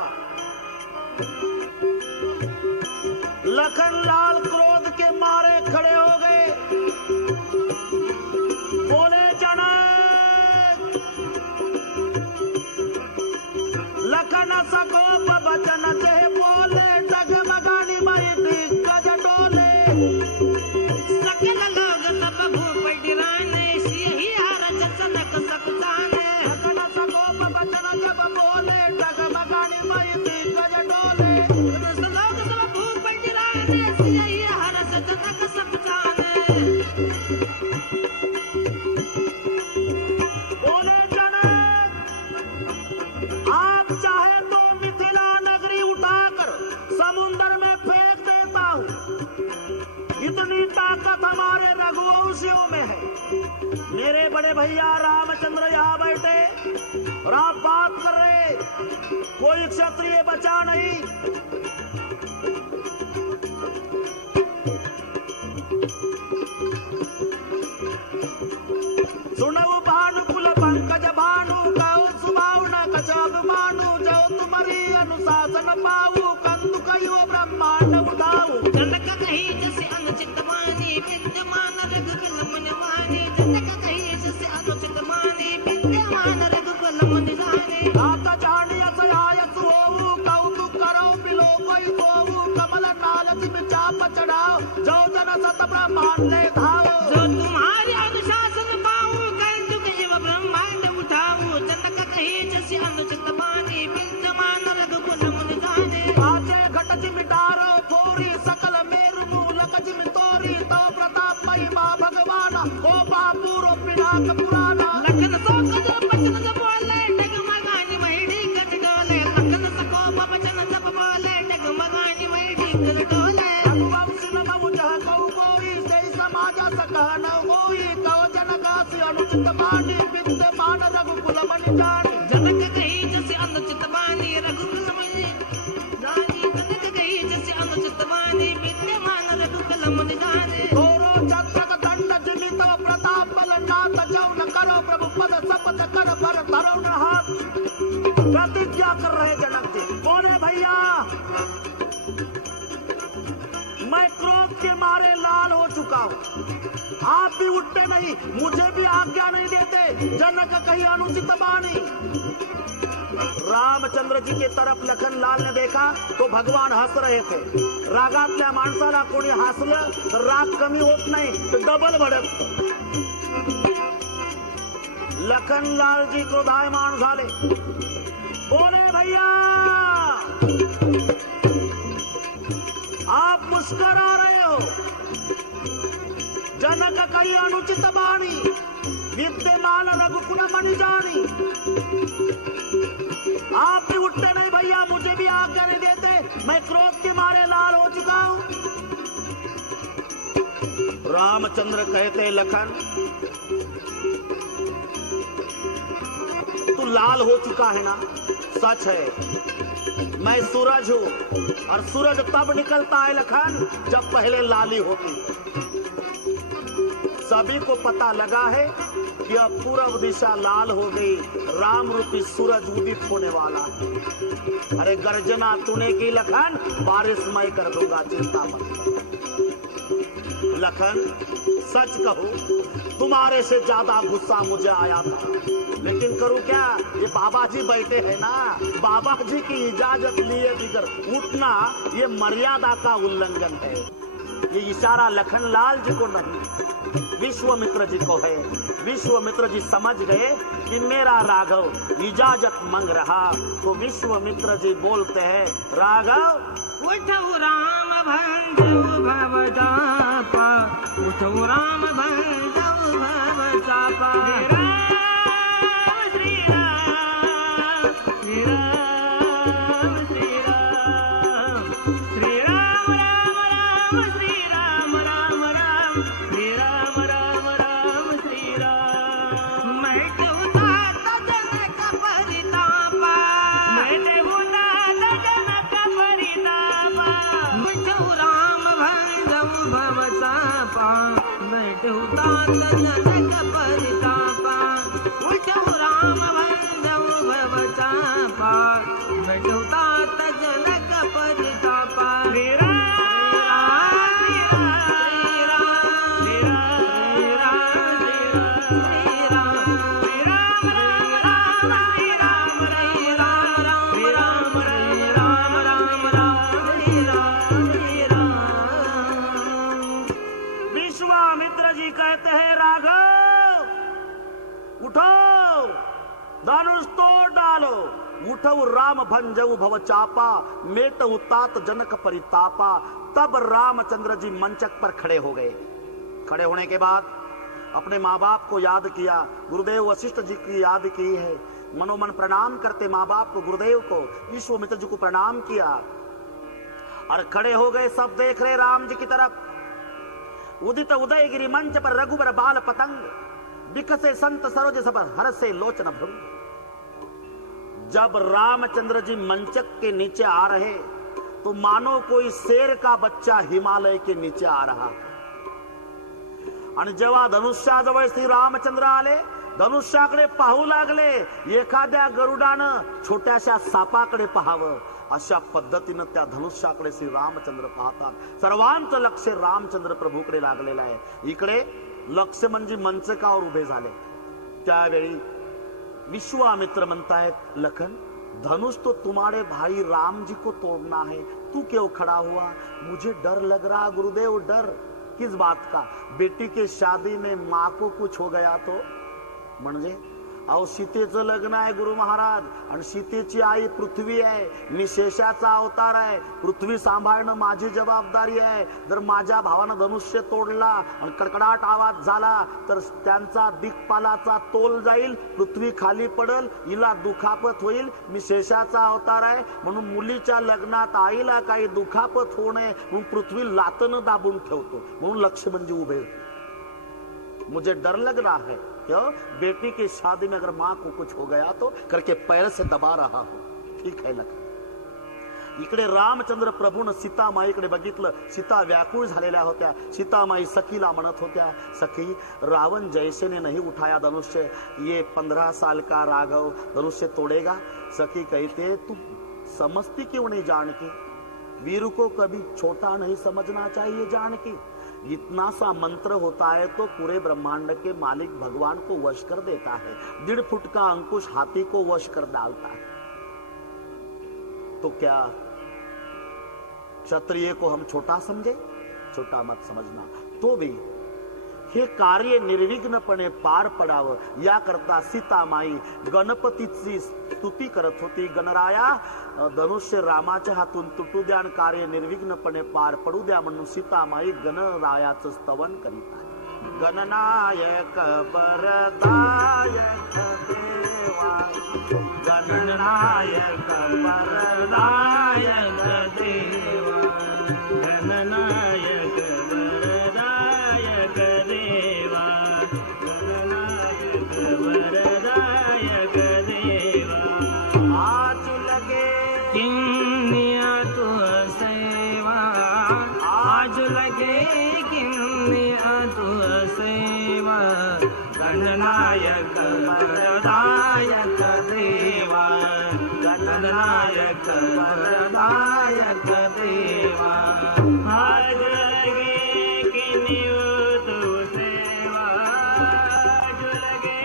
लखन लाल क्रोध के मारे खड़े हो गए. बोले जनक. लखन सकोप बचन जय बोले डगमगानी मई दिग्गज डोले. सकल लोग तब भूप डिराने सियही हार जनक सकुचाने. लखन सकोप बचन जब बोले डगमगानी मई दिग्गज डोले. लोग तब भूप डिराने सियही हार जनक सकुचाने. बोले जनक आप चाहे तो मिथिला नगरी उठाकर समुद्र में फेंक देता हूं. इतनी ताकत हमारे रघुवंशियों में है. मेरे बड़े भैया रामचंद्र यहाँ बैठे और आप बात कर रहे कोई क्षत्रिय बचा नहीं. सुनऊ भानुकुल पंकज भानु कहो सुभावन कचब मानु. जो तुम्हारी अनुशासन पाऊ कंदु कयो ब्रह्मांड उठाऊ. जनक कही जैसे अनुचित मानी विद्यमान रघुकुल मन मानी. जनक कही जैसे अनुचित मानी विद्यमान रघुकुल मन जाने. दाता जानियस आयस होऊ कौतुक करो बिलो कोई होऊ. कमल नालच में चाप चढ़ाओ जो जन सत ब्रह्मांड धाओ. जो तुम्हारे अनुशासन पाऊं कंदु कयो ब्रह्मांड उठाऊं. जनक कही जैसे अनुचित मानी विद्यमान रघुकुल मन जाने. आजे घट जिम डारो फोरी सकल मेरु मूलक जिम तोरी. तो प्रताप महिमा भगवान ओ बापूरो पिनाक पुराना. लखन सो कजो बचन जब बोले डगमगानी महिड़ी कट डोले. लखन सको बचन जब बोले डगमगानी महिड़ी कट डोले. रघुवंश न मऊ जह कऊ कोई सही समाज सकह न होई. तो जनकासी अनुचित मानी विद्यमान रघुकुल मन जानी. जनक कही जैसे अनुचित मानी रघुकुल मन जानी. जनक कही जैसे अनुचित मानी विद्यमान रघुकुल मन जाने. घोरो चक्रक दंड जिमित प्रताप बल नाथ जौ न करो प्रभु पद शपथ कर पर धरो न हाथ. प्रतिज्ञा कर रहे जनक जी. बोले भैया मैं क्रोध के मारे लाल हो चुका हूँ. आप भी उठते नहीं मुझे भी आज्ञा नहीं देते. जनक कहीं अनुचित बानी. रामचंद्र जी की तरफ लखन लाल ने देखा तो भगवान हंस रहे थे. रागातल्या माणसाला कोणी हसलं तर राग कमी होत नाही तर डबल भडकत. लखन लाल जी क्रोधायमान झाले. बोले भैया आप मुस्कुरा रहे हो. जनक कही अनुचित बानी विद्यमान रघुकुल मणि जानी. आप भी उठते नहीं भैया मुझे भी आज्ञा नहीं देते. मैं क्रोध के मारे लाल हो चुका हूं. रामचंद्र कहते लखन तू लाल हो चुका है ना. सच है मैं सूरज हूं और सूरज तब निकलता है लखन जब पहले लाली होती. सभी को पता लगा है कि अब पूरब दिशा लाल हो गई. राम रूपी सूरज उदित होने वाला है. अरे गर्जना तूने की लखन बारिश मैं कर दूंगा चिंता मत. लखन सच कहूं तुम्हारे से ज्यादा गुस्सा मुझे आया था. लेकिन करूं क्या ये बाबा जी बैठे हैं ना. बाबा जी की इजाजत लिए बिगर उठना ये मर्यादा का उल्लंघन है. ये इशारा लखनलाल जी को नहीं, विश्वामित्र जी को है। विश्वामित्र जी समझ गए कि मेरा राघव इजाजत मांग रहा, तो विश्वामित्र जी बोलते हैं, राघव उठऊ राम भंजऊ भव चापा, उठऊ राम भंजऊ भव चापा। श्री राम श्री राम श्री राम श्री राम राम राम श्री राम राम राम श्री राम राम राम श्री राम। मैं उतात जनक परितापा, मैं उतात जनक परितापा। उठऊ राम भंजऊ भव चापा, मैं उतात जनक परितापा। उठऊ राम भंजऊ भव चापा, मैं उतात जनक परितापा। श्री राम श्री राम श्री राम श्री राम श्री राम राम श्री राम श्री राम राम राम राम राम विश्वामित्र जी कहते हैं, राघव उठो, धनुष तोड़ डालो। उठो राम भंजऊ भव चापा, मेटऊ तात जनक परितापा। तब रामचंद्र जी मंचक पर खड़े हो गए। खड़े होने के बाद अपने माँ बाप को याद किया, गुरुदेव वशिष्ठ जी की याद की है, मनोमन प्रणाम करते माँ बाप को, गुरुदेव को, विश्वामित्र जी को प्रणाम किया और खड़े हो गए। सब देख रहे राम जी की तरफ। उदित उदयगिरी मंच पर रघुबर बाल पतंग, विकसे संत सरोज सब हर्षे लोचन भृंग। जब रामचंद्र जी मंचक के नीचे आ रहे तो मानो कोई शेर का बच्चा हिमालय के नीचे आ रहा। आणि जेव्हा धनुष्याजवळ श्री रामचंद्र आले, धनुष्याकडे पाहू लागले, एखाद्या गरुडानं छोट्याशा सापाकडे पाहावं, अशा पद्धतीनं त्या धनुष्याकडे श्री रामचंद्र पाहतात। सर्वांचं लक्ष रामचंद्र प्रभूकडे लागलेलं आहे। इकडे लक्ष्मण जी मंचकावर उभे झाले। त्यावेळी विश्वामित्र म्हणतायत, लखन धनुष तो तुम्हारे भाई राम जी को तोड़ना है, तू क्यों खड़ा हुआ? मुझे डर लग रहा गुरुदेव। डर किस बात का? बेटी के शादी में माँ को कुछ हो गया तो? म्हणजे अहो सीतेचं लग्न आहे गुरु महाराज, आणि सीतेची आई पृथ्वी आहे, मी शेषाचा अवतार आहे, पृथ्वी सांभाळणं माझी जबाबदारी आहे। जर माझ्या भावानं धनुष्य तोडला आणि कडकडाट आवाज झाला तर त्यांचा दिक्पालाचा तोल जाईल, पृथ्वी खाली पडल, हिला दुखापत होईल। मी शेषाचा अवतार आहे म्हणून मुलीच्या लग्नात आईला काही दुखापत होऊ नये म्हणून पृथ्वी लातनं दाबून ठेवतो, म्हणून लक्ष्मणजी उभे। मुझे डर लग रहा है, क्यों? बेटी की शादी में अगर माँ को कुछ हो गया तो करके पैर से दबा रहा हूं। ठीक है लखन। इकडे रामचंद्र प्रभून सीतामाईकडे बघितलं। सीता व्याकुळ झालेल्या होत्या। सीतामाई सखीला म्हणत होत्या, सखी रावण जैसे ने नहीं उठाया धनुष्य, ये 15 साल का राघव धनुष्य तोड़ेगा। सखी कहते, तू समझती क्यों नहीं जानकी? वीर को कभी छोटा नहीं समझना चाहिए जानकी। इतना सा मंत्र होता है तो पूरे ब्रह्मांड के मालिक भगवान को वश कर देता है। 1.5 फुट का अंकुश हाथी को वश कर डालता है। तो क्या क्षत्रिय को हम छोटा समझे? छोटा मत समझना। तो भी हे कार्य निर्विघ्नपणे पार पडावं याकरता सीतामाई गणपतीची स्तुती करत होती। गणराया धनुष्य रामाच्या हातून तुटू द्या आणि कार्य निर्विघ्नपणे पार पडू द्या म्हणून सीतामाई गणरायाचं स्तवन करीत आहे। गणनायक वरदायक देवा, गणनायक वरदायक देवा, गणनायक वरदायक देवा, गणनायक वरदायक देवा। आज लगे किन्निया तू सेवा, आज लगे किन्निया तू सेवा। गणनायक वरदायक देवा, गणनायक वरदायक देवा। आज लगे कि नीव तू सेवा, आज लगे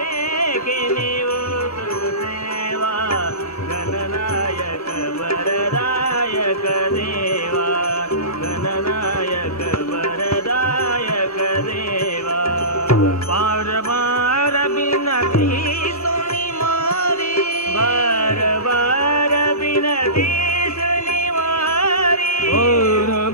कि नीव तू सेवा। गणनायक वरदायक देवा, गणनायक देवा बार बार बिनती सुनी मारी बार बार बिनती सुनी मारी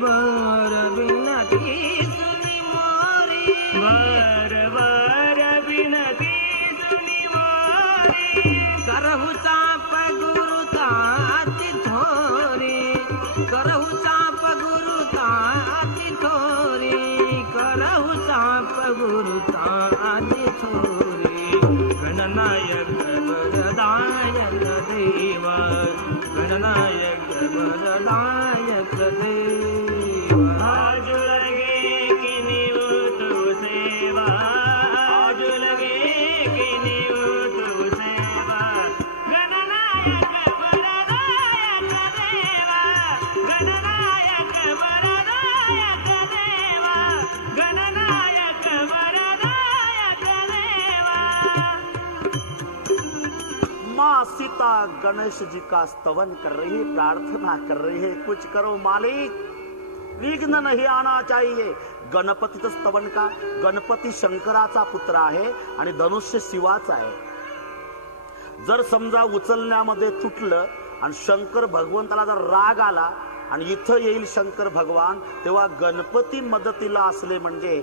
बार बिनती सुनी मारी बार बार बिनती सुनी मारी करहु चाप गुरु ताति थोरी करहु चाप गुरु ताति थोरी करहु चाप गुरु ताति थोरी गणनायक वरदायक देव गणनायक वरदायक देव आज लगे कि निवृत्त सेवा आज लगे कि निवृत्त सेवा गणनायक वरदायक देवा गणनायक वरदायक देवा गणनायक वरदायक देवा माँ सीता गणेश जी का स्तवन कर रही है, प्रार्थना कर रही है, कुछ करो मालिक, विघ्न नहीं आना चाहिए. गणपतीचं स्तवन का, गणपती शंकराचा पुत्र आहे आणि धनुष्य शिवाचा आहे. जर समजा उचलण्यामध्ये तुटलं आणि शंकर भगवंताला जर राग आला आणि इथं येईल शंकर भगवान, तेव्हा गणपती मदतीला असले म्हणजे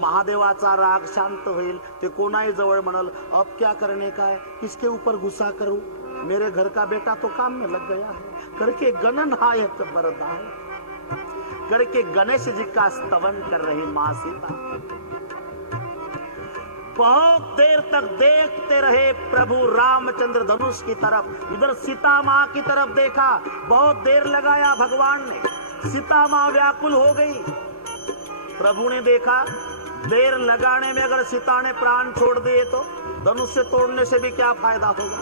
महादेवाचा राग शांत होईल. ते कोणाही जवळ म्हणाल, अब क्या करने का है, किसके ऊपर गुस्सा करूं, मेरे घर का बेटा तो काम में लग गया है, करके गणनायक वरदान करके गणेश जी का स्तवन कर रही माँ सीता. बहुत देर तक देखते रहे प्रभु रामचंद्र धनुष की तरफ. इधर सीता माँ की तरफ देखा, बहुत देर लगाया भगवान ने. सीता माँ व्याकुल हो गई. प्रभु ने देखा देर लगाने में अगर सीता ने प्राण छोड़ दिए तो धनुष्य तोड़ने से भी क्या फायदा होगा,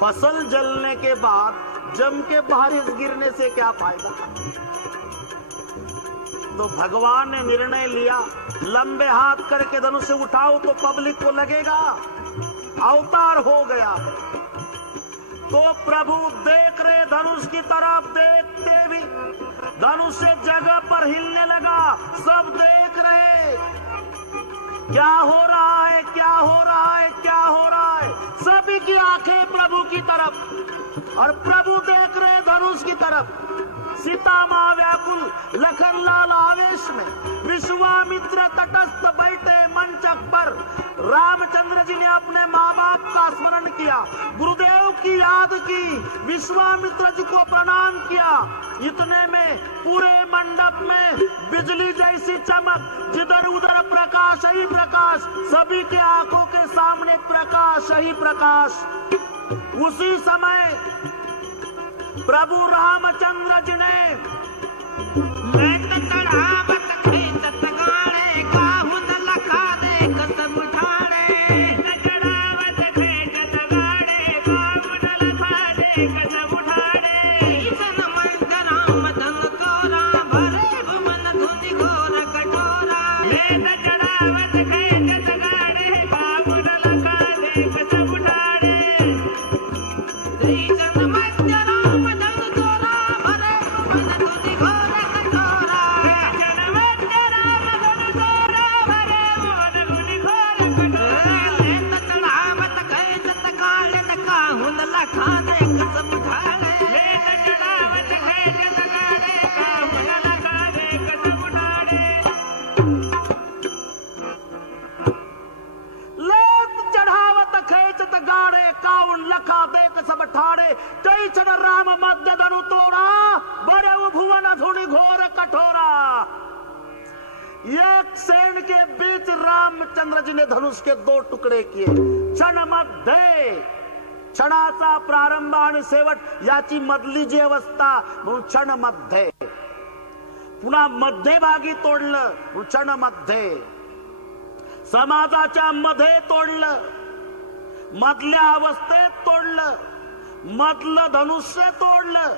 फसल जलने के बाद जम के बारिश गिरने से क्या फायदा. तो भगवान ने निर्णय लिया, लंबे हाथ करके धनुष उठाओ तो पब्लिक को लगेगा अवतार हो गया है. तो प्रभु देख रहे धनुष की तरफ, देखते भी धनुष जगह पर हिलने लगा. सब देख रहे क्या हो रहा है, क्या हो रहा है, क्या हो रहा है. सभी की आंखें प्रभु की तरफ और प्रभु देख रहे धनुष की तरफ. सीता माँ व्याकुल, लखनलाल आवेश में, विश्वामित्र तटस्थ बैठे मंचक पर. रामचंद्र जी ने अपने माँ बाप का स्मरण किया, गुरुदेव की याद की, विश्वामित्र जी को प्रणाम किया. इतने में पूरे मंडप में बिजली जैसी चमक, जिधर उधर प्रकाश ही प्रकाश, सभी के आंखों के सामने प्रकाश ही प्रकाश. उसी समय प्रभु रामचंद्र जी ने लेत चढ़ावत खेचत गाड़े काहुन लखा दे कसम ठाड़े चढ़ावत खेचत गाड़े काहुन लखा दे कसम ठाड़े. ईसन मंद राम धन तोरा भरे भुवन धुनि घोर कठोरा. लेत चढ़ावत खेचत गाड़े काहुन लखा दे कसम ठाड़े. ईसन मंद राम धन तोरा भरे भुवन धुनि घोर कठोरा. लेत चढ़ावत खेचत गाड़े काहुन लखा दे कसम ठाड़े. लेत चढ़ावत खेचत गाड़े काउन लखा देख सब ठाड़े. चैचन राम मध्य धनु तोड़ा, बड़े भुवन धुनि घोर कठोरा. एक सेन के बीच रामचंद्र जी ने धनुष के 2 टुकड़े किए. क्षण मध्ये, क्षणाचा प्रारंभ आणि शेवट याची मधली जी अवस्था म्हणून क्षण मध्ये. पुन्हा मध्यभागी तोडलं म्हणून क्षण मध्ये. समाजाच्या मध्ये तोडलं, मधल्या अवस्थेत तोडलं, मधलं धनुष्य तोडलं.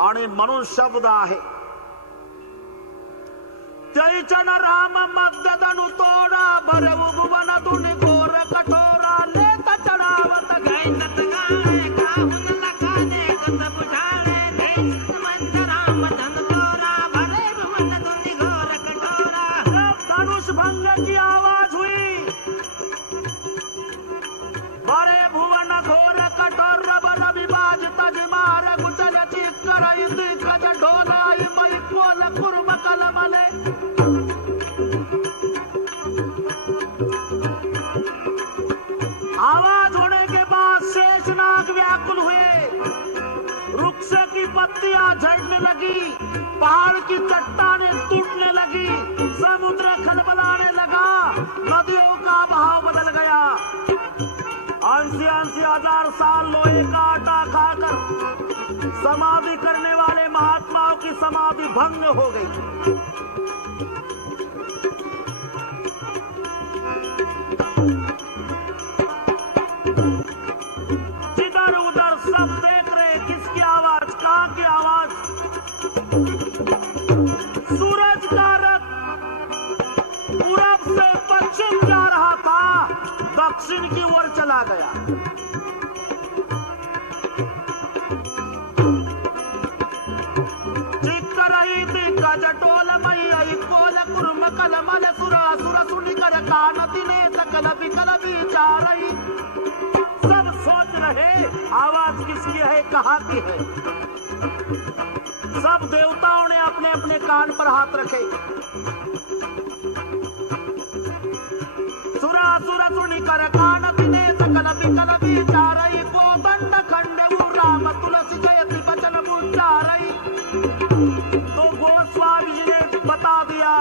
आणि म्हणून शब्द आहे, चैचन राम मध्य धनु तोडा, भरवू भुवन धुनि घोर कठोरा. लेत चढावत खेचत गाड़े काहुन लखा दे कसम ठाड़े. ईसन मंद राम धन तोरा भरे भुवन धुनि घोर कठोरा. भंग की आवाज हुई। बड़े भुवन घोर कठोर बल विभाज तज मार गुचल चिकर दिग्गज ढोल आई मई कोल कुर्म कलमले। आवाज होने के बाद शेषनाग व्याकुल हुए। वृक्ष की पत्तियां झड़ने लगी, पहाड़ की चट्टानें टूटने लगी, समुद्र खलबलाने लगा, नदियों का बहाव बदल गया। 80 हजार साल लोहे का आटा खाकर समाधि करने वाले महात्माओं की समाधि भंग हो गई। जिधर उधर सब देख रहे, किसकी आवाज, कहां की आवाज। सूरज का रथ पूरब से पश्चिम जा रहा था, दक्षिण की ओर चला गया। चिक रही थी गजटोल मई कोल कुर्म कलमल सुर असुर सुनि कर कानति ने सकल विकल विचार। सब सोच रहे आवाज किसकी है, कहाँ की है। सब देवताओं ने अपने अपने कान पर हाथ रखे। सुरासुर सुनि कर कानति ने सकल विकल विचारई कोदंड खंडऊ राम तुलसी जयति बचन उच्चारई। तो गोस्वामी जी ने बता दिया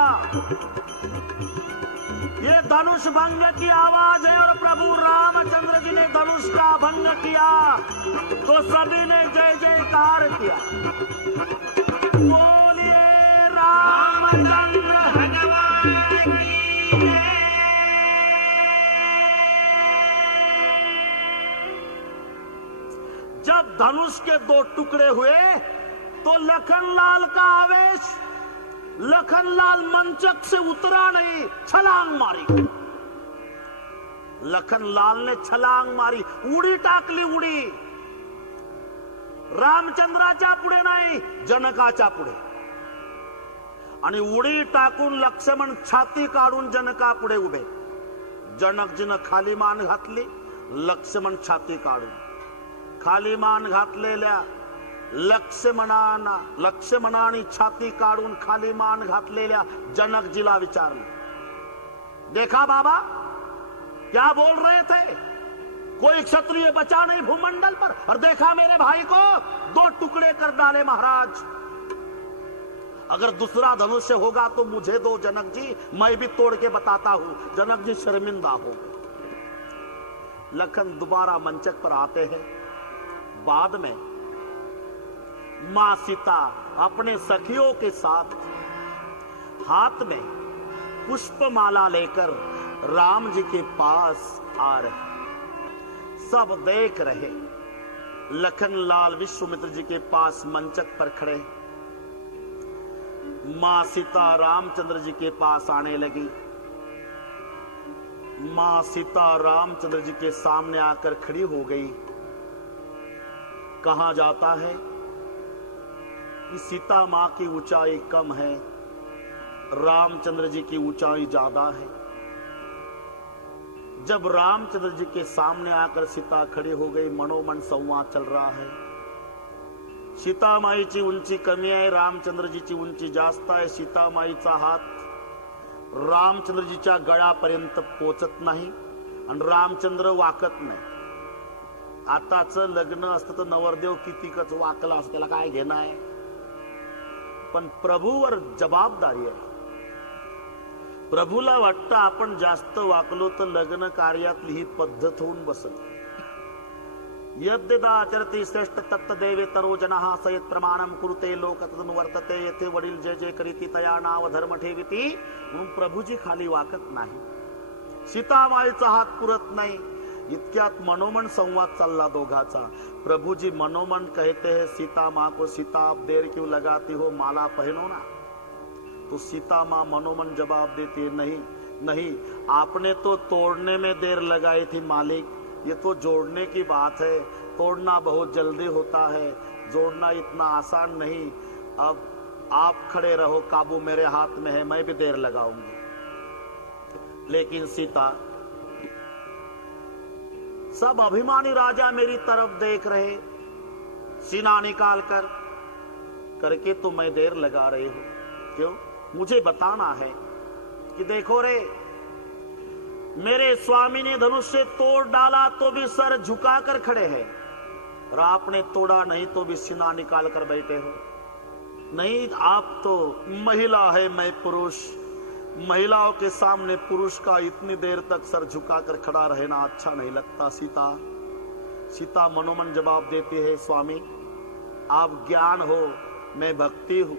ये धनुष भंग की आवाज है और प्रभु रामचंद्र जी ने धनुष का भंग किया। तो सभी ने जय जयकार किया। बोलिए रामचंद्र भगवान की जय। जब धनुष के 2 टुकड़े हुए तो लखनलाल का आवेश, लखनलाल मंचक से उतरा नहीं, छलांग मारी। लखनलाल ने छलांग मारी, उडी टाकली उडी। रामचंद्राच्या पुढे नाही, जनकाच्या पुढे। आणि उडी टाकून लक्ष्मण छाती काढून जनका पुढे उभे। जनकजीनं खाली मान घातली, लक्ष्मण छाती काढून। खाली मान घातलेल्या लक्ष्मणाने छाती काढून खाली मान घातलेल्या जनकजीला विचारलं, देखा बाबा क्या बोल रहे थे, कोई क्षत्रिय बचा नहीं भूमंडल पर, और देखा मेरे भाई को 2 टुकड़े कर डाले महाराज। अगर दूसरा धनुष्य होगा तो मुझे दो जनक जी, मैं भी तोड़ के बताता हूं। जनक जी शर्मिंदा हो गए। लखन दोबारा मंचक पर आते हैं। बाद में मां सीता अपने सखियों के साथ हाथ में पुष्पमाला लेकर राम जी के पास आ रहे। सब देख रहे। लखनलाल विश्वामित्र जी के पास मंचक पर खड़े। मां सीता रामचंद्र जी के पास आने लगी। मां सीता रामचंद्र जी के सामने आकर खड़ी हो गई। कहा जाता है कि सीता मां की ऊंचाई कम है, रामचंद्र जी की ऊंचाई ज्यादा है। जब रामचंद्र जी के सामने आकर सीता खड़ी हो गई, मनोमन संवाद चल रहा है। सीता माईची उंची कमी आहे, रामचंद्रजीची उंची जास्त आहे। सीता माईचा हात रामचंद्रजीच्या गळ्यापर्यंत पोचत नाही आणि रामचंद्र वाकत नाही। आताच लग्न असतं तर नवरदेव कितीकच वाकला असं, त्याला काय घेणं आहे। पण प्रभूवर जबाबदारी आहे। प्रभूला वाटतं आपण जास्त वाकलो तर लग्न कार्यातली ही पद्धत होऊन बसत। यद्यदा आचरती श्रेष्ठ तत्तदेवे तरो जनः सयत प्रमाणम कुरुते लोक तदनुवर्तते। येथे वडील जे जे करीती तया नाव धर्म ठेविती। म्हणून प्रभूजी खाली वाकत नाही, सीतामाईचा हात पुरत नाही। इतक्यात मनोमन संवाद चालला दोघाचा। प्रभुजी मनोमन कहते हैं सीता माँ को, सीता आप देर क्यों लगाती हो, माला पहनो ना। तो सीता माँ मनोमन जवाब देती है, नहीं नहीं, आपने तो तोड़ने में देर लगाई थी मालिक, ये तो जोड़ने की बात है। तोड़ना बहुत जल्दी होता है, जोड़ना इतना आसान नहीं। अब आप खड़े रहो, काबू मेरे हाथ में है, मैं भी देर लगाऊंगी। लेकिन सीता, सब अभिमानी राजा मेरी तरफ देख रहे, सीना निकाल कर करके तो मैं देर लगा रहे हो क्यों? मुझे बताना है कि देखो रे, मेरे स्वामी ने धनुष्य तोड़ डाला तो भी सर झुकाकर खड़े हैं, और आपने तोड़ा नहीं तो भी सीना निकाल कर बैठे हो। नहीं, आप तो महिला है, मैं पुरुष। महिलाओं के सामने पुरुष का इतनी देर तक सर झुकाकर खड़ा रहना अच्छा नहीं लगता। सीता मनोमन जवाब देती है, स्वामी आप ज्ञान हो, मैं भक्ति हूं,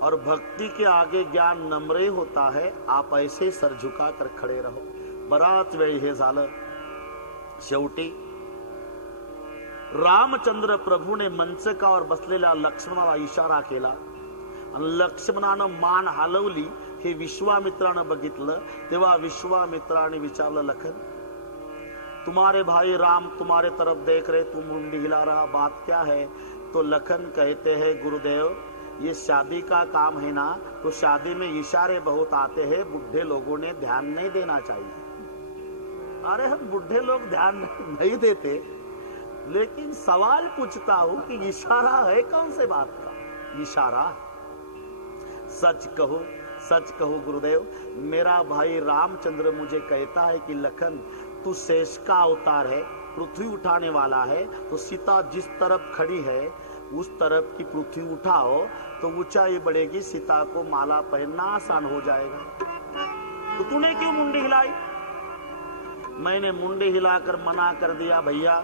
और भक्ति के आगे ज्ञान नम्र होता है। आप ऐसे सर झुकाकर खडे रहो। बराच वेळ हे झालं। शेवटी रामचंद्र प्रभूने मंचकावर बसलेल्या लक्ष्मणाला इशारा केला आणि लक्ष्मणानं मान हलवली। हे विश्वामित्रानं बघितलं तेव्हा विश्वामित्राने विचारलं, लखन तुम्हारे भाई राम तुम्हारे तरफ देख रहे, तुम मुंडी हिला रहा, बात क्या है? तो लखन कहते हैं, गुरुदेव ये शादी का काम है ना, तो शादी में इशारे बहुत आते हैं, बुढ़े लोगों ने ध्यान नहीं देना चाहिए। अरे हम बुढ़े लोग ध्यान नहीं देते, लेकिन सवाल पूछता हूं कि इशारा है कौन से बात का? इशारा सच कहो गुरुदेव, मेरा भाई रामचंद्र मुझे कहता है कि लखन तू शेष का अवतार है, पृथ्वी उठाने वाला है, तो सीता जिस तरफ खड़ी है उस तरफ की पृथ्वी उठाओ तो ऊंचाई बढ़ेगी, सीता को माला पहनना आसान हो जाएगा। तो तूने क्यों मुंडी हिलाई? मैंने मुंडी हिलाकर मना कर दिया, भैया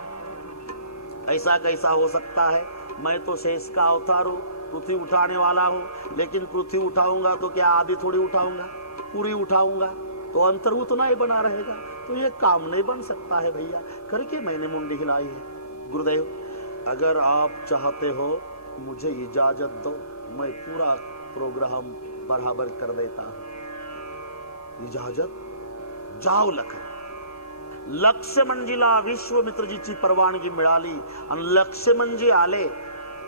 ऐसा कैसा हो सकता है, मैं तो शेष का अवतार हूं, पृथ्वी उठाने वाला हूं, लेकिन पृथ्वी उठाऊंगा तो क्या आधी थोड़ी उठाऊंगा, पूरी उठाऊंगा तो अंतर्भूत नहीं बना रहेगा, तो ये काम नहीं बन सकता है भैया, करके मैंने मुंडी हिलाई है। गुरुदेव अगर आप चाहते हो मुझे इजाजत दो, मैं पूरा प्रोग्राम बराबर कर देता हूं। इजाजत? जाओ लखन। लक्ष्मणजीला विश्वामित्रजीची परवानगी मिळाली आणि लक्ष्मणजी आले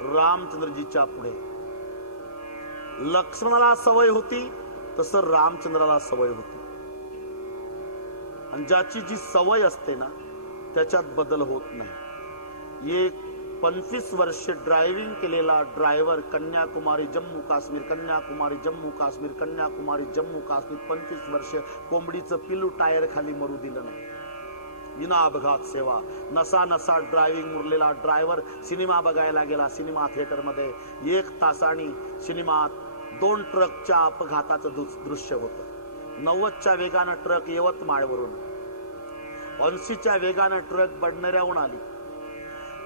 रामचंद्रजीच्या पुढे। लक्ष्मणाला सवय होती तसं रामचंद्राला सवय होती, आणि ज्याची जी सवय असते ना त्याच्यात बदल होत नाही। एक 25 वर्ष ड्रायव्हिंग केलेला ड्रायव्हर कन्याकुमारी जम्मू काश्मीर, कन्याकुमारी जम्मू काश्मीर, कन्याकुमारी जम्मू काश्मीर, 25 वर्ष कोंबडीचं पिल्लू टायर खाली मरू दिलं नाही। विना अपघात सेवा, नसा नसा ड्रायव्हिंग मुरलेला ड्रायव्हर सिनेमा बघायला गेला सिनेमा थिएटर मध्ये, 1 तासाने सिनेमात 2 ट्रकच्या अपघाताचं दृश्य होतं। 90च्या वेगानं ट्रक यवतमाळवरून, 80च्या वेगानं ट्रक बडनेऱ्याहून आली,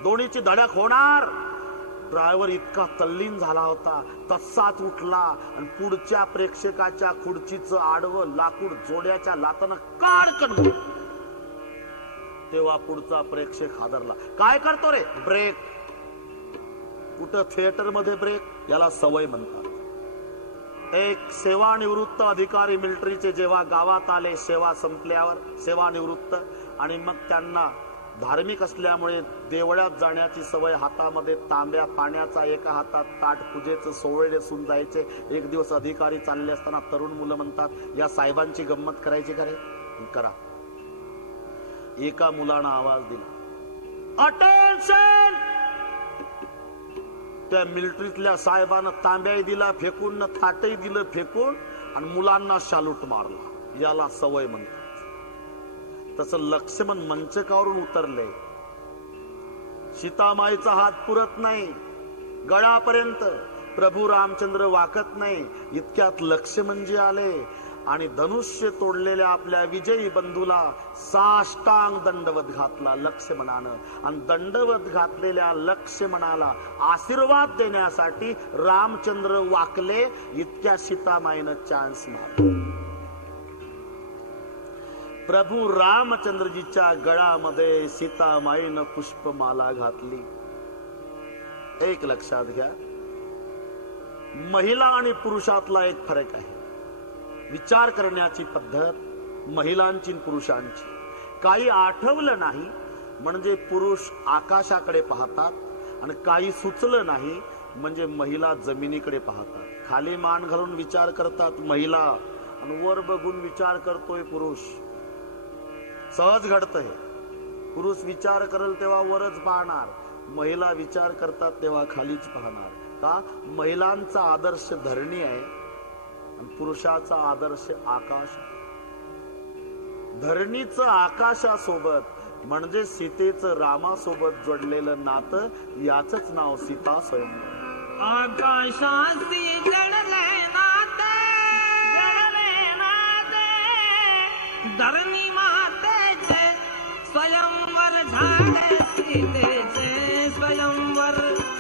दोन्हीची धडक होणार। ड्रायव्हर इतका तल्लीन झाला होता, तसाच उठला आणि पुढच्या प्रेक्षकाच्या खुर्चीचं आडवं लाकूड जोड्याच्या लातानं काढकन, तेव्हा पुढचा प्रेक्षक हादरला। काय करतो रे? ब्रेक। कुठं थिएटर मध्ये ब्रेक? याला सवय म्हणतात। एक सेवानिवृत्त अधिकारी मिलिटरीचे जेव्हा गावात आले सेवा संपल्यावर, सेवानिवृत्त, आणि मग त्यांना धार्मिक असल्यामुळे देवळात जाण्याची सवय, हातामध्ये तांब्या पाण्याचा, एका हातात ताट पूजेचं सोवळे सून जायचे। एक दिवस अधिकारी चालले असताना तरुण मुलं म्हणतात, या साहेबांची गंमत करायची का रे? करा। एका मुलानं आवाज दिला, अटेन्शन! त्या मिलिटरीतल्या साहेबानं तांब्याही दिला फेकून, ताटही दिलं फेकून, आणि मुलांना शालूट मारला। याला सवय म्हणतात। तसं लक्ष्मण मंचकावरून उतरले, सीतामाईचा हात पुरत नाही गळापर्यंत, प्रभू रामचंद्र वाकत नाही, इतक्यात लक्ष्मणजी आले आणि धनुष्य तोडलेल्या आपल्या विजयी बंधूला साष्टांग दंडवत घातला लक्ष्मणानं, आणि दंडवत घातलेल्या लक्ष्मणाला आशीर्वाद देण्यासाठी रामचंद्र वाकले, इतक्या सीतामाईनं चान्स मारला। प्रभू रामचंद्रजीच्या गळामध्ये सीतामाईनं पुष्पमाला घातली। एक लक्षात घ्या, महिला आणि पुरुषातला एक फरक आहे, विचार करण्याची पद्धत महिलांची पुरुषांची। काही आठवलं नाही म्हणजे पुरुष आकाशाकडे पाहतात, आणि काही सुचलं नाही म्हणजे महिला जमिनीकडे पाहतात, खाली मान घालून विचार करतात महिला, आणि वर बघून विचार करतोय पुरुष. सहज घडतंय. पुरुष विचार करेल तेव्हा वरच पाहणार, महिला विचार करतात तेव्हा खालीच पाहणार. का? महिलांचा आदर्श धरणी आहे आणि पुरुषाचा आदर्श आकाश. धरणीचं आकाशासोबत म्हणजे सीतेचं रामासोबत जोडलेलं नातं, याचंच नाव सीता स्वयंवर. आकाशाशी जडले नाते, धरणी मातेचे स्वयंवर झाले सीतेचे, स्वयंवर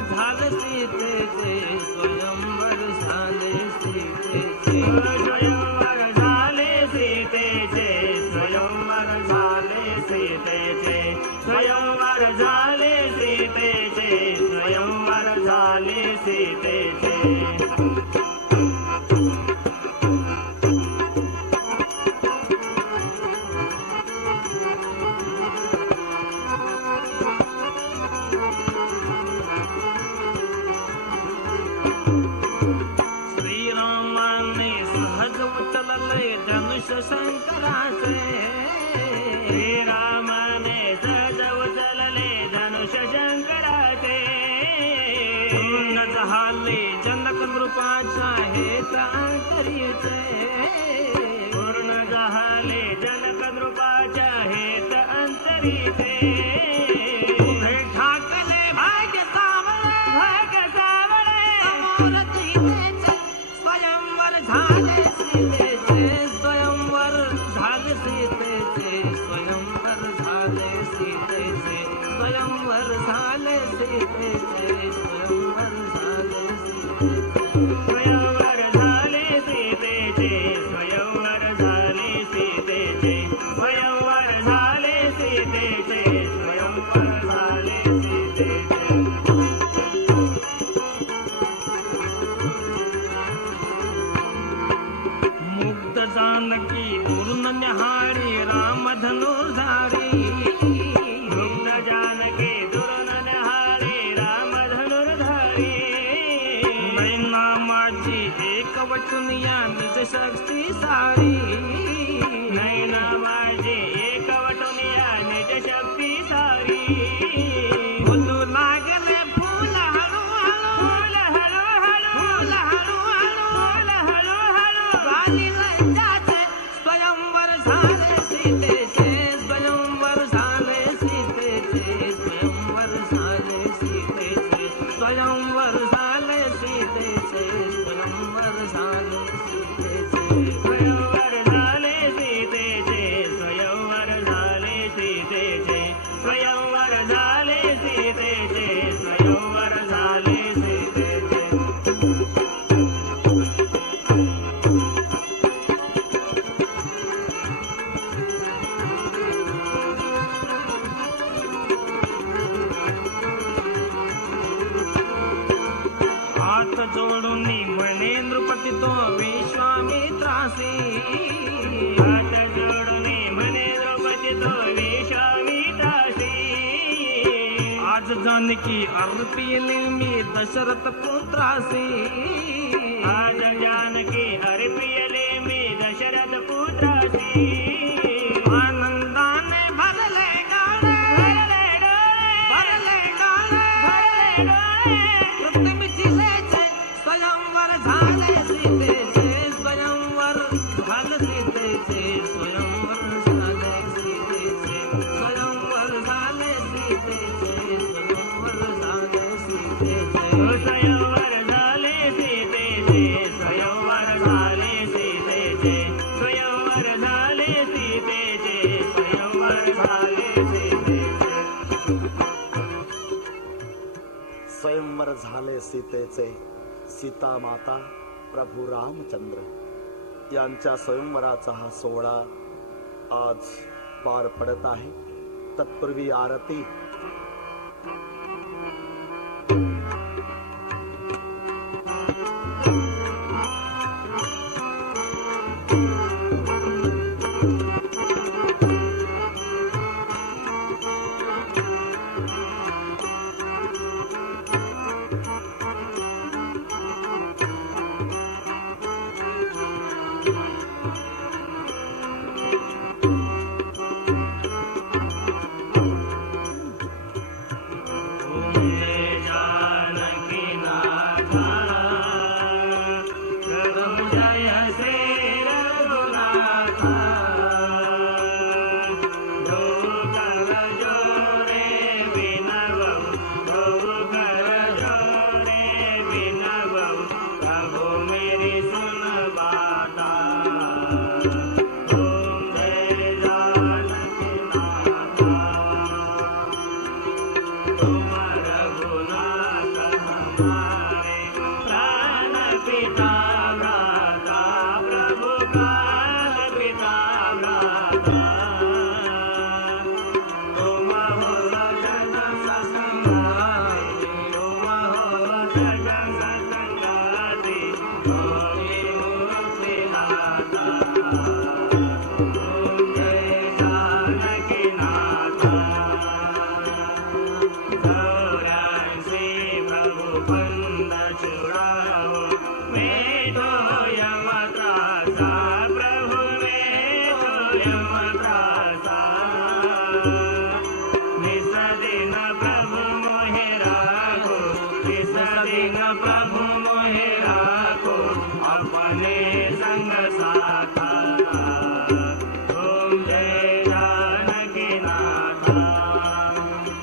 झाले सीतेचे, स्वयंवर झाले सीतेचे, स्वयंवर झाले सीतेचे, स्वयंवर झाले सीतेचे, स्वयंवर झाले सीतेचे, स्वयंवर झाले सीतेचे. श्रीरामाने सहज उचलले धनुष शंकराचे, श्रीरामाने सहज उचलले धनुष शंकराचे. पूर्ण झाले जनक नृपाच्या हेत अंतरीचे, पूर्ण झाले जनक नृपाच्या हेत अंतरीचे. उभे ठाकले भाग्य सावळे, भाग्य सावळे, समोर सीतेचे स्वयंवर झाले सीतेचे, स्वयंवर झाले सीतेचे, स्वयंवर झाले सीतेचे, स्वयंवर झाले सीतेचे, स्वयंवर झाले सीतेचे, स्वयंवर झाले सीतेचे, स्वयंवर झाले सीतेचे, स्वयंवर झाले सीतेचे, स्वयंवर झाले सीतेचे. मुग्ध जानकी दुर्न निहारी राम धनुर्धारी, मुग्ध जानकी दुर्न निहारी राम धनुर्धारी. नैना माझी एक वटुनिया निज शक्ती सारी, नैना माझी एक वटुनिया निज शक्ती सारी. फुलू लागले फूल हळू हळू, फूल हळू हळू, फूल हळू हळू, फूल हळू हळू. गाली लज्जाचे स्वयंवर झाले सीतेचे, स्वयंवर झाले सीतेचे, स्वयंवर झाले सीतेचे, स्वयंवर झाले सीतेचे, स्वयंवर झाले सीतेचे, स्वयंवर झाले सीतेचे, स्वयंवर झाले सीतेचे, स्वयंवर झाले सीतेचे, स्वयंवर झाले सीतेचे. हात जोडून म्हणे नृपती तो विश्वामित्रासी, हात जोडून म्हणे नृपती तो विश्वामित्रासी. आज जानकी अर्पिली मी दशरथ पुत्रासी, आज जानकी अर्पिले मी दशरथ पुत्रासी. आनंदाने भरले गाणे, भरले डोळे, भरले डोळे, भरले डोळे. कृत्रिमितीलेचे स्वयंवर झाले सीतेचे, स्वयंवर झाले सीतेचे, स्वयंवर झाले सीतेचे, स्वयंवर झाले सीतेचे, स्वयंवर झाले सीतेचे, स्वयंवर झाले सीतेचे, स्वयंवर झाले सीतेचे, स्वयंवर झाले सीतेचे, स्वयंवर झाले सीतेचे. स्वयंवर झाले सीतेचे. सीता माता प्रभू रामचंद्र यांच्या स्वयंवराचा हा सोहळा आज पार पडत आहे. तत्पूर्वी आरती. प्रभु मोहे राखो अपने संग साथा।